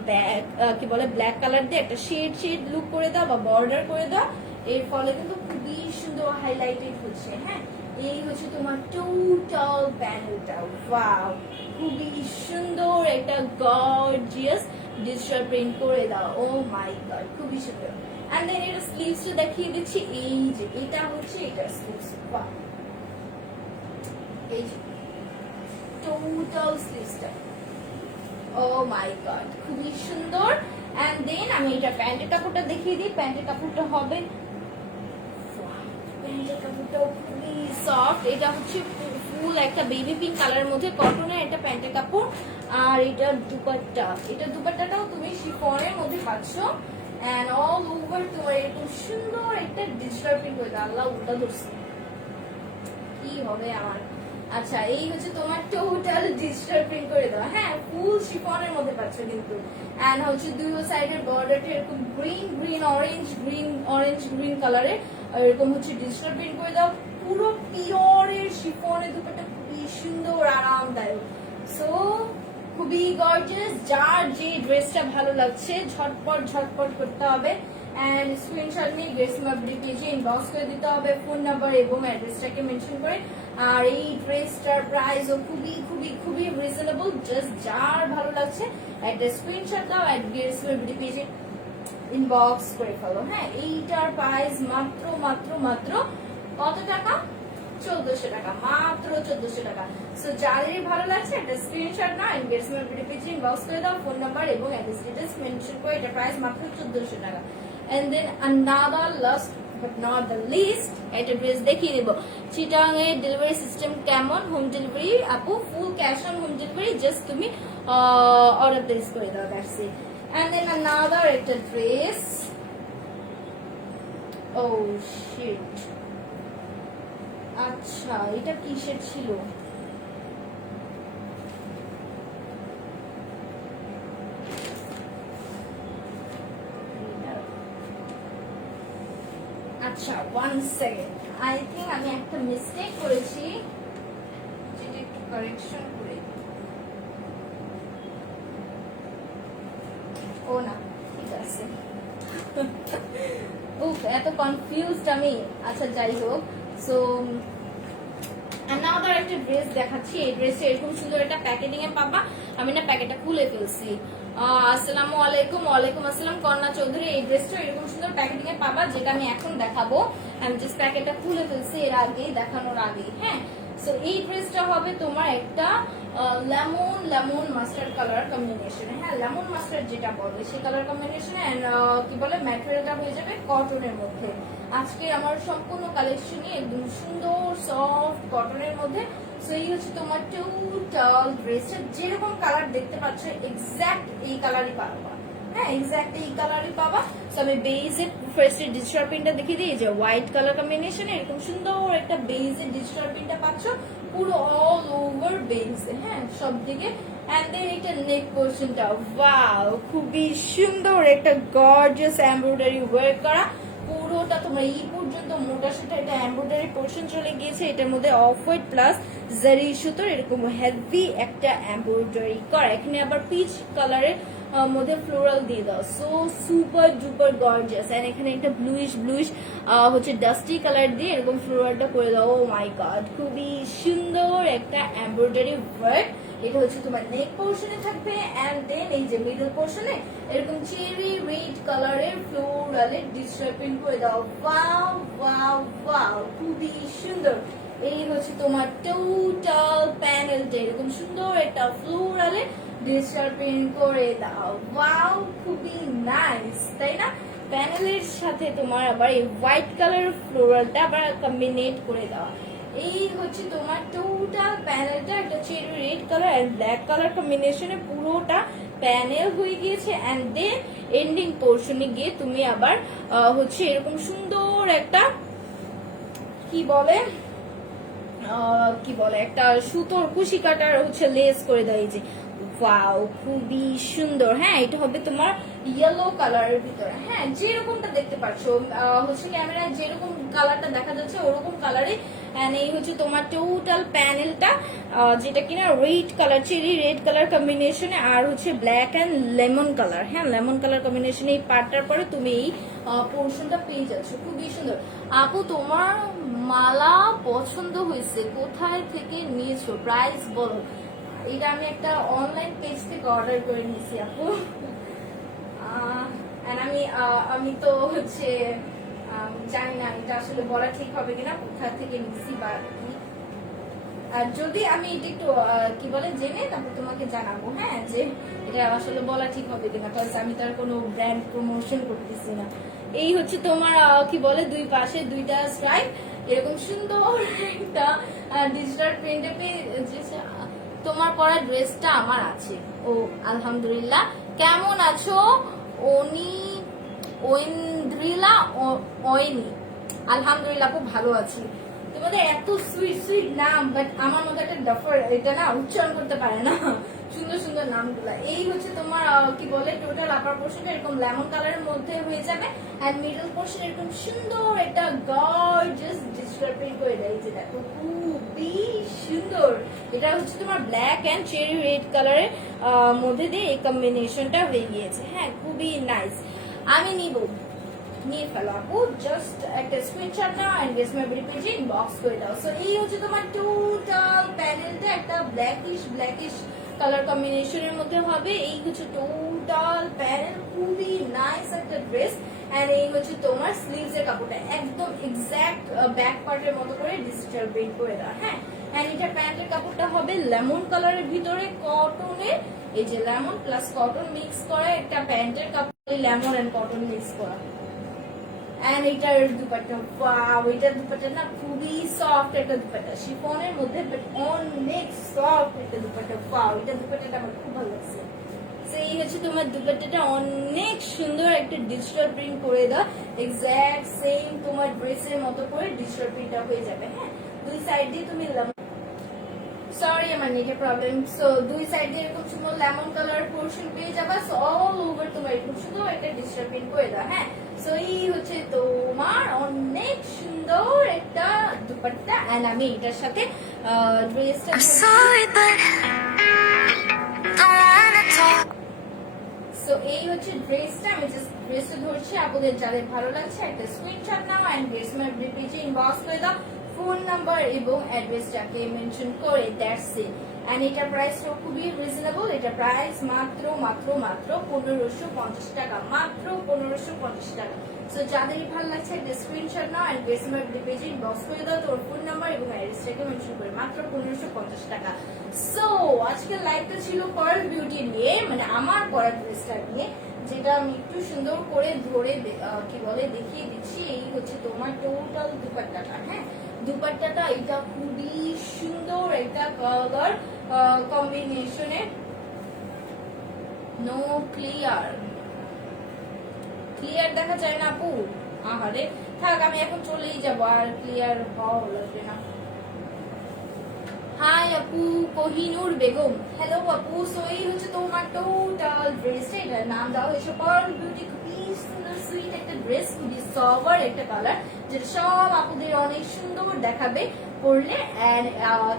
কি বলে ব্ল্যাক কালার দিয়ে একটা শেড শেড লুক করে দাও বা বর্ডার করে দাও, এর ফলে কিন্তু খুবই সুন্দর হাইলাইটেড হচ্ছে। হ্যাঁ, এই হচ্ছে তোমার টোটাল প্যানেলটা। ওয়াও, খুবই সুন্দর একটা গর্জিয়াস ডিজিটাল প্রিন্ট করে দাও। ও মাই গড, খুবই সুন্দর। এন্ড দেন এটা স্লিভসটা দেখিয়ে দিচ্ছি। এই যে এটা হচ্ছে এটা স্লিভস। ওয়াও, এই যে টোটাল স্লিভসটা। ও মাই গড, খুবই সুন্দর। এন্ড দেন আমি এটা প্যান্টের কাপড়টা দেখিয়ে দিই। প্যান্টের কাপড়টা হবে, প্যান্টের কাপড়টাও খুবই সফট। এটা হচ্ছে ফুল একটা বেবি পিঙ্ক কালারের মধ্যে কটনের একটা প্যান্টের কাপড়। আর এটা দুপাট্টা, এটা দুপাট্টাটাও তুমি শিফনের মধ্যে পাচ্ছ। এন্ড অল ওভার তোমার এরকম সুন্দর একটা ডিজিটাল প্রিন্ট হয়ে দাও। আল্লাহ, উল্টা ধরছে, কি হবে আমার। আচ্ছা, এই হচ্ছে তোমার টোটাল ডিজিটাল প্রিন্ট করে দেওয়া। হ্যাঁ, ফুল শিফনের মধ্যে পাচ্ছ কিন্তু। এন্ড হচ্ছে দুই সাইডের বর্ডারটা এরকম green green orange green orange green কালারের এরকম হচ্ছে ডিজিটাল প্রিন্ট করে দাও। পুরো পিওরের শিফনের দুপাট্টা, খুবই সুন্দর আরামদায়ক। সো খুবই গর্জিয়াস। যার যে ড্রেসটা ভালো লাগছে ঝটপট ঝটপট করতে হবে। এন্ড স্ক্রিনশট নিয়ে গেটসমার্ট পেজে ইনবক্স করে দিতে হবে ফোন নাম্বার এবং অ্যাড্রেসটাকে মেনশন করে। আর এই ড্রেসটার প্রাইসও খুবই খুবই খুবই রিজনেবল। জাস্ট যার ভালো লাগছে একটা স্ক্রিনশট দাও, অ্যাট গেটসমার্ট পেজে ইনবক্স করে ফেলো। হ্যাঁ, এইটার প্রাইস মাত্র মাত্র মাত্র কত টাকা? 1400 টাকা, মাত্র 1400 টাকা। সো যাদের ভালো লাগছে একটা স্ক্রিনশট নাও, এনগেজমেন্ট ভিডিও পেজে ইনবক্স করে দাও, ফোন নাম্বার এবং অ্যাড্রেস ডিটেইলস মেনশন করে। এটা প্রাইস মাত্র 1400 টাকা। And then another last but not the least, একটা ড্রেস দেখিয়ে দেব। চিটাং এর ডেলিভারি সিস্টেম কেমন? হোম ডেলিভারি আপু, full cash on home delivery, just তুমি অর্ডার প্লেস করে দাও, that's it. And then another একটা ড্রেস। ও শিট, আচ্ছা এটা কিসের ছিল? আচ্ছা, 1 সেকেন্ড, আই থিঙ্ক আমি একটা মিস্টেক করেছি, যেটা একটু কারেকশন করে। ও না, ঠিক আছে। উফ, এত কনফিউজড আমি। আচ্ছা যাই হোক, সো another একটা ড্রেস দেখাচ্ছি। এই ড্রেসে এরকম সুন্দর একটা প্যাকেটিং এ পাবা। আমি না প্যাকেটটা খুলে ফেলছি। আসসালামু আলাইকুম। ওয়ালাইকুম আসসালাম কর্ণা চৌধুরী। এই ড্রেসটা এরকম সুন্দর প্যাকেটিং এ পাবা, যেটা আমি এখন দেখাবো। আমি জাস্ট প্যাকেটটা খুলে ফেলছি এর আগে, দেখানোর আগে। হ্যাঁ, সো এই ড্রেসটা হবে তোমার একটা লেমন লেমন মাস্টার্ড কালার কম্বিনেশনে। হ্যাঁ, লেমন মাস্টার্ড যেটা বলে সেই কালার কম্বিনেশনে। এন্ড কি বলে ম্যাটেরিয়ালটা হয়ে যাবে কটনের মধ্যে। আজকে আমার সম্পূর্ণ কালেকশনই একদম সুন্দর সফট কটনের মধ্যে। সো এই হচ্ছে তোমার টোটাল ড্রেসটা। যেরকম কালার দেখতে পাচ্ছ এক্স্যাক্ট এই কালারই পাবা। হ্যাঁ, এক্স্যাক্ট এই কালারই পাবা। সো আমি বেজে ফার্স্টে ডিজিটাল প্রিন্টটা দেখিয়ে দিই। যে হোয়াইট কালার কম্বিনেশনে এরকম সুন্দর একটা বেজে ডিজিটাল প্রিন্টটা পাচ্ছ, পুরো অল ওভার বেজে। হ্যাঁ, সব দিকে। এন্ড দেন এটা নেক পোর্শনটা, ওয়াও, খুবই সুন্দর একটা গর্জিয়াস এমব্রয়ডারি ওয়ার্ক করা। পুরোটা তোমরা এই পর্যন্ত মোটা সুতা এটা এমব্রয়ডারি পোর্শন চলে গিয়েছে। এটার মধ্যে অফ হোয়াইট প্লাস জারি সুতোর এরকম হেভি একটা এমব্রয়ডারি করা। এখানে আবার পিচ কালারের মধ্যে ফ্লোরাল দিয়ে দাও। So super duper gorgeous. And এখানে একটা ব্লুইশ হচ্ছে ডাস্টি কালার দিয়ে এরকম ফ্লোরালটা করে দাও। ও মাই গড, খুবই সুন্দর একটা এমব্রয়ডারি ওয়ার্ক। এটা হচ্ছে তোমার নেক পোর্শনে থাকবে। এন্ড দেন এই যে মিডল পোর্শনে এরকম চেরি রেড কালারের ফ্লোরালের ডিজিটাল প্রিন্ট করে দাও। ওয়াও ওয়াও ওয়াও, খুবই সুন্দর। এই হচ্ছে তোমার টোটাল প্যানেলটা, এরকম সুন্দর একটা ফ্লোরালের ডিজিটাল প্রিন্ট করে দাও। ওয়াও, খুবই নাইস, তাই না? প্যানেলের সাথে তোমার আবার এই হোয়াইট কালার ফ্লোরালটা আবার কম্বিনেট করে দেওয়া। এই হচ্ছে তোমার টোটাল প্যানেলটা, একটা চেরি রেড কালার আর ব্ল্যাক কালার কম্বিনেশনে পুরোটা প্যানেল হয়ে গিয়েছে এন্ড দেন এন্ডিং পোর্শনে গিয়ে তুমি আবার হচ্ছে এরকম সুন্দর একটা কি বলে একটা সুতোর কুশি কাটার হচ্ছে লেস করে দেয়। যে ওয়াও, খুবই সুন্দর। হ্যাঁ, এটা হবে তোমার ইয়েলো কালারের ভিতরে। হ্যাঁ, যেরকমটা দেখতে পাচ্ছ হচ্ছে ক্যামেরায় যেরকম কালারটা দেখা যাচ্ছে ওরকম কালারে। এন্ড এই হচ্ছে তোমার টোটাল প্যানেলটা, যেটা কিনা red colour, cherry red colour কম্বিনেশনে আর হচ্ছে ব্ল্যাক এন্ড লেমন কালার। হ্যাঁ, লেমন কালার কম্বিনেশনে এই পার্টটার পরে তুমি এই পোর্শনটা পেয়ে যাচ্ছ। খুবই সুন্দর। আপু, তোমার মালা পছন্দ হয়েছে, কোথায় থেকে নিয়েছো, প্রাইস বলো। এটা আমি একটা অনলাইন পেজ থেকে অর্ডার করে নিয়েছি আপু। আমি তো হচ্ছে জানি না এটা আসলে বলা ঠিক হবে কিনা, কোথা থেকে নিয়েছি বা কি। আর যদি আমি এটা একটু কি বলে জেনে তারপর তোমাকে জানাবো। হ্যাঁ, যে এটা আসলে বলা ঠিক হবে কিনা, কারণ আমি তার কোনো ব্র্যান্ড প্রমোশন করতেছি না। এই হচ্ছে তোমার কি বলে দুই পাশে দুইটা স্ট্রাইপ এরকম সুন্দর একটা ডিজিটাল প্রিন্টে পেয়ে। তোমার পরা ড্রেসটা আমার আছে। ও আলহামদুলিল্লাহ। কেমন আছো ওইন্দ্রিলা ওইনি? আলহামদুলিল্লাহ, খুব ভালো আছি। তোমাদের এত সুইট সুইট নাম, বাট আমার মতো একটা ডাফার এটা না উচ্চারণ করতে পারে না সুন্দর সুন্দর নামগুলা। এই হচ্ছে তোমার কি বলে টোটাল আপার পোর্শনটা এরকম লেমন কালারের মধ্যে হয়ে যাবে এন্ড মিডল পোর্শন এরকম সুন্দর একটা গর্জিয়াস ডিজিটাল প্রিন্ট করে দেয়। যে দেখো খুবই সুন্দর। এটা হচ্ছে তোমার ব্ল্যাক এন্ড চেরি রেড কালারের মধ্যে দিয়ে এই কম্বিনেশনটা হয়ে গিয়েছে। হ্যাঁ, খুবই নাইস। আমি নিয়ে ফেলো আপু, জাস্ট একটা স্ক্রিনশট নাও এন্ড গেস মাই বিডি পেজে ইনবক্স করে দাও। সো এই হচ্ছে তোমার টোটাল প্যানেলটা একটা ব্ল্যাকিশ কালার কম্বিনেশনের মধ্যে হবে। এই হচ্ছে টোটাল প্যানেল, খুবই নাইস একটা ড্রেস। এন্ড এই হচ্ছে তোমার স্লিভস এর কাপড়টা একদম এক্সাক্ট ব্যাক পার্টের মতো করে ডিজিটাল প্রিন্ট করে দেওয়া। হ্যাঁ, এন্ড এটা প্যান্টের কাপড়টা হবে লেমন কালারের ভিতরে কটনের, এই যে লেমন প্লাস কটন মিক্স করা একটা প্যান্টের কাপড়, লেমন এন্ড কটন মিক্স করা। এন্ড এটার দুপাট্টা, ওয়াও, এটার দুপাট্টা না খুবই সফট একটা দুপাট্টা, শিফনের মধ্যে বাট অনেক সফট একটা দুপাট্টা। ওয়াও, এটা দুপাট্টাটা আমার খুব ভালো লাগছে। এই হচ্ছে তোমার দুপাট্টাটা অনেক সুন্দর একটা ডিজিটাল প্রিন্ট করে দাও, এক্সাক্ট সেম তোমার ড্রেসের মতো করে ডিজিটাল প্রিন্টটা হয়ে যাবে। হ্যাঁ, দুই সাইড দিয়ে তুমি সরি আমার নেটের প্রবলেম। সো দুই সাইড দিয়ে এরকম সুন্দর লেমন কালার পোর্শন পেয়ে যাবা। সো অল ওভার তোমার এরকম সুন্দর একটা ডিজিটাল প্রিন্ট করে দাও। হ্যাঁ, সো এই হচ্ছে তোমার অনেক সুন্দর একটা দুপাট্টা। এন্ড আমি এটার সাথে ড্রেসটা সো এই হচ্ছে ড্রেসটা। আমি জাস্ট ড্রেসটা ধরছি, আপনাদের যাদের ভালো লাগছে একটা স্ক্রিনশট নাও এন্ড ড্রেস মাই পেজে ইনবক্স করে দাও ফোন নাম্বার এবং অ্যাড্রেসটাকে মেনশন করে। That's it. এন্ড এটার প্রাইসটাও খুবই রিজনেবল। এটা প্রাইস মাত্র 1550 টাকা, মাত্র 1550 টাকা। সো যাদেরই ভালো লাগছে একটা স্ক্রিনশট নাও এন্ড ড্রেস মাই পেজে ইনবক্স করে দাও তোর ফোন নাম্বার এবং অ্যাড্রেসটাকে মেনশন করে, মাত্র 1550 টাকা। সো আজকের লাইভটা ছিল পার্ল বিউটি নিয়ে, মানে আমার পরা ড্রেসটা নিয়ে, যেটা আমি একটু সুন্দর করে ধরে কি বলে দেখিয়ে দিচ্ছি। এই হচ্ছে তোমার টোটাল দুপাট্টাটা। হ্যাঁ, দুপাট্টাটা এটা খুবই সুন্দর একটা কালার কম্বিনেশনে। নো ক্লিয়ার দেখা যায় না আপু? আহারে থাক, আমি এখন চলেই যাবো, আর ক্লিয়ার হওয়া লাগবে না। হাই আপু, কোহিনুর বেগম। হ্যালো আপু। সো এই হচ্ছে তোমার টোটাল ড্রেসটা, এটার নাম দেওয়া হয়েছে পার্ল বিউটি। খুবই সুন্দর সুইট একটা ড্রেস, খুবই সবার একটা কালার, যেটা সব আপুদের অনেক সুন্দর দেখাবে পরলে। এন্ড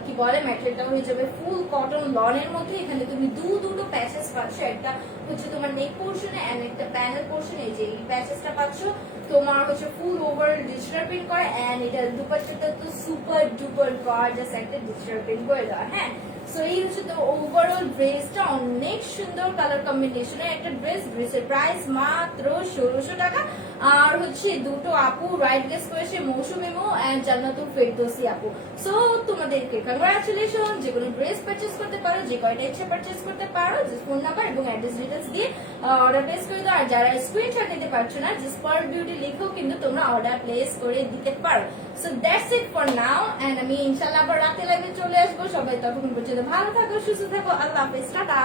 কি বলে ম্যাটেরিয়ালটা হয়ে যাবে ফুল কটন লনের মধ্যে। এখানে তুমি দুটো প্যাচেস পাচ্ছ, একটা হচ্ছে তোমার নেক পোর্শনে এন্ড একটা প্যানেল পোর্শনে। এই যে এই প্যাচেসটা পাচ্ছ তোমার হচ্ছে ফুল ওভার ডিজিটাল প্রিন্ট করে। এন্ড এটা দুপাট্টাটা তো সুপার ডুপার গর্জিয়াস একটা ডিজিটাল প্রিন্ট করে দেওয়া। হ্যাঁ, সো এই হচ্ছে তো ওভারঅল ড্রেসটা অনেক সুন্দর কালার কম্বিনেশনের একটা ড্রেস। ড্রেসের প্রাইস মাত্র 1600 টাকা। আর হচ্ছে দুটো আপু রাইট গেস করেছে, মৌসুমী মো এন্ড জান্নাতুল ফেরদৌসী আপু। সো তোমাদেরকে কংগ্রাচুলেশন। যে কোনো ড্রেস পারচেজ করতে পারো, যে কয়টা ইচ্ছে পারচেজ করতে পারো, জাস্ট ফোন নাম্বার এবং অ্যাড্রেস ডিটেলস দিয়ে অর্ডার প্লেস করে দাও। আর যারা স্ক্রিনশট নিতে পারছো না, জাস্ট পার্ল বিউটি লিখেও কিন্তু তোমরা অর্ডার প্লেস করে দিতে পারো। So that's it for now. And আমি ইনশাআল্লাহ আবার রাতে লাইভে চলে আসবো। সবাই ততক্ষণ পর্যন্ত ভালো থাকো, সুস্থ থাকো। আল্লাহ হাফেজ, টাটা।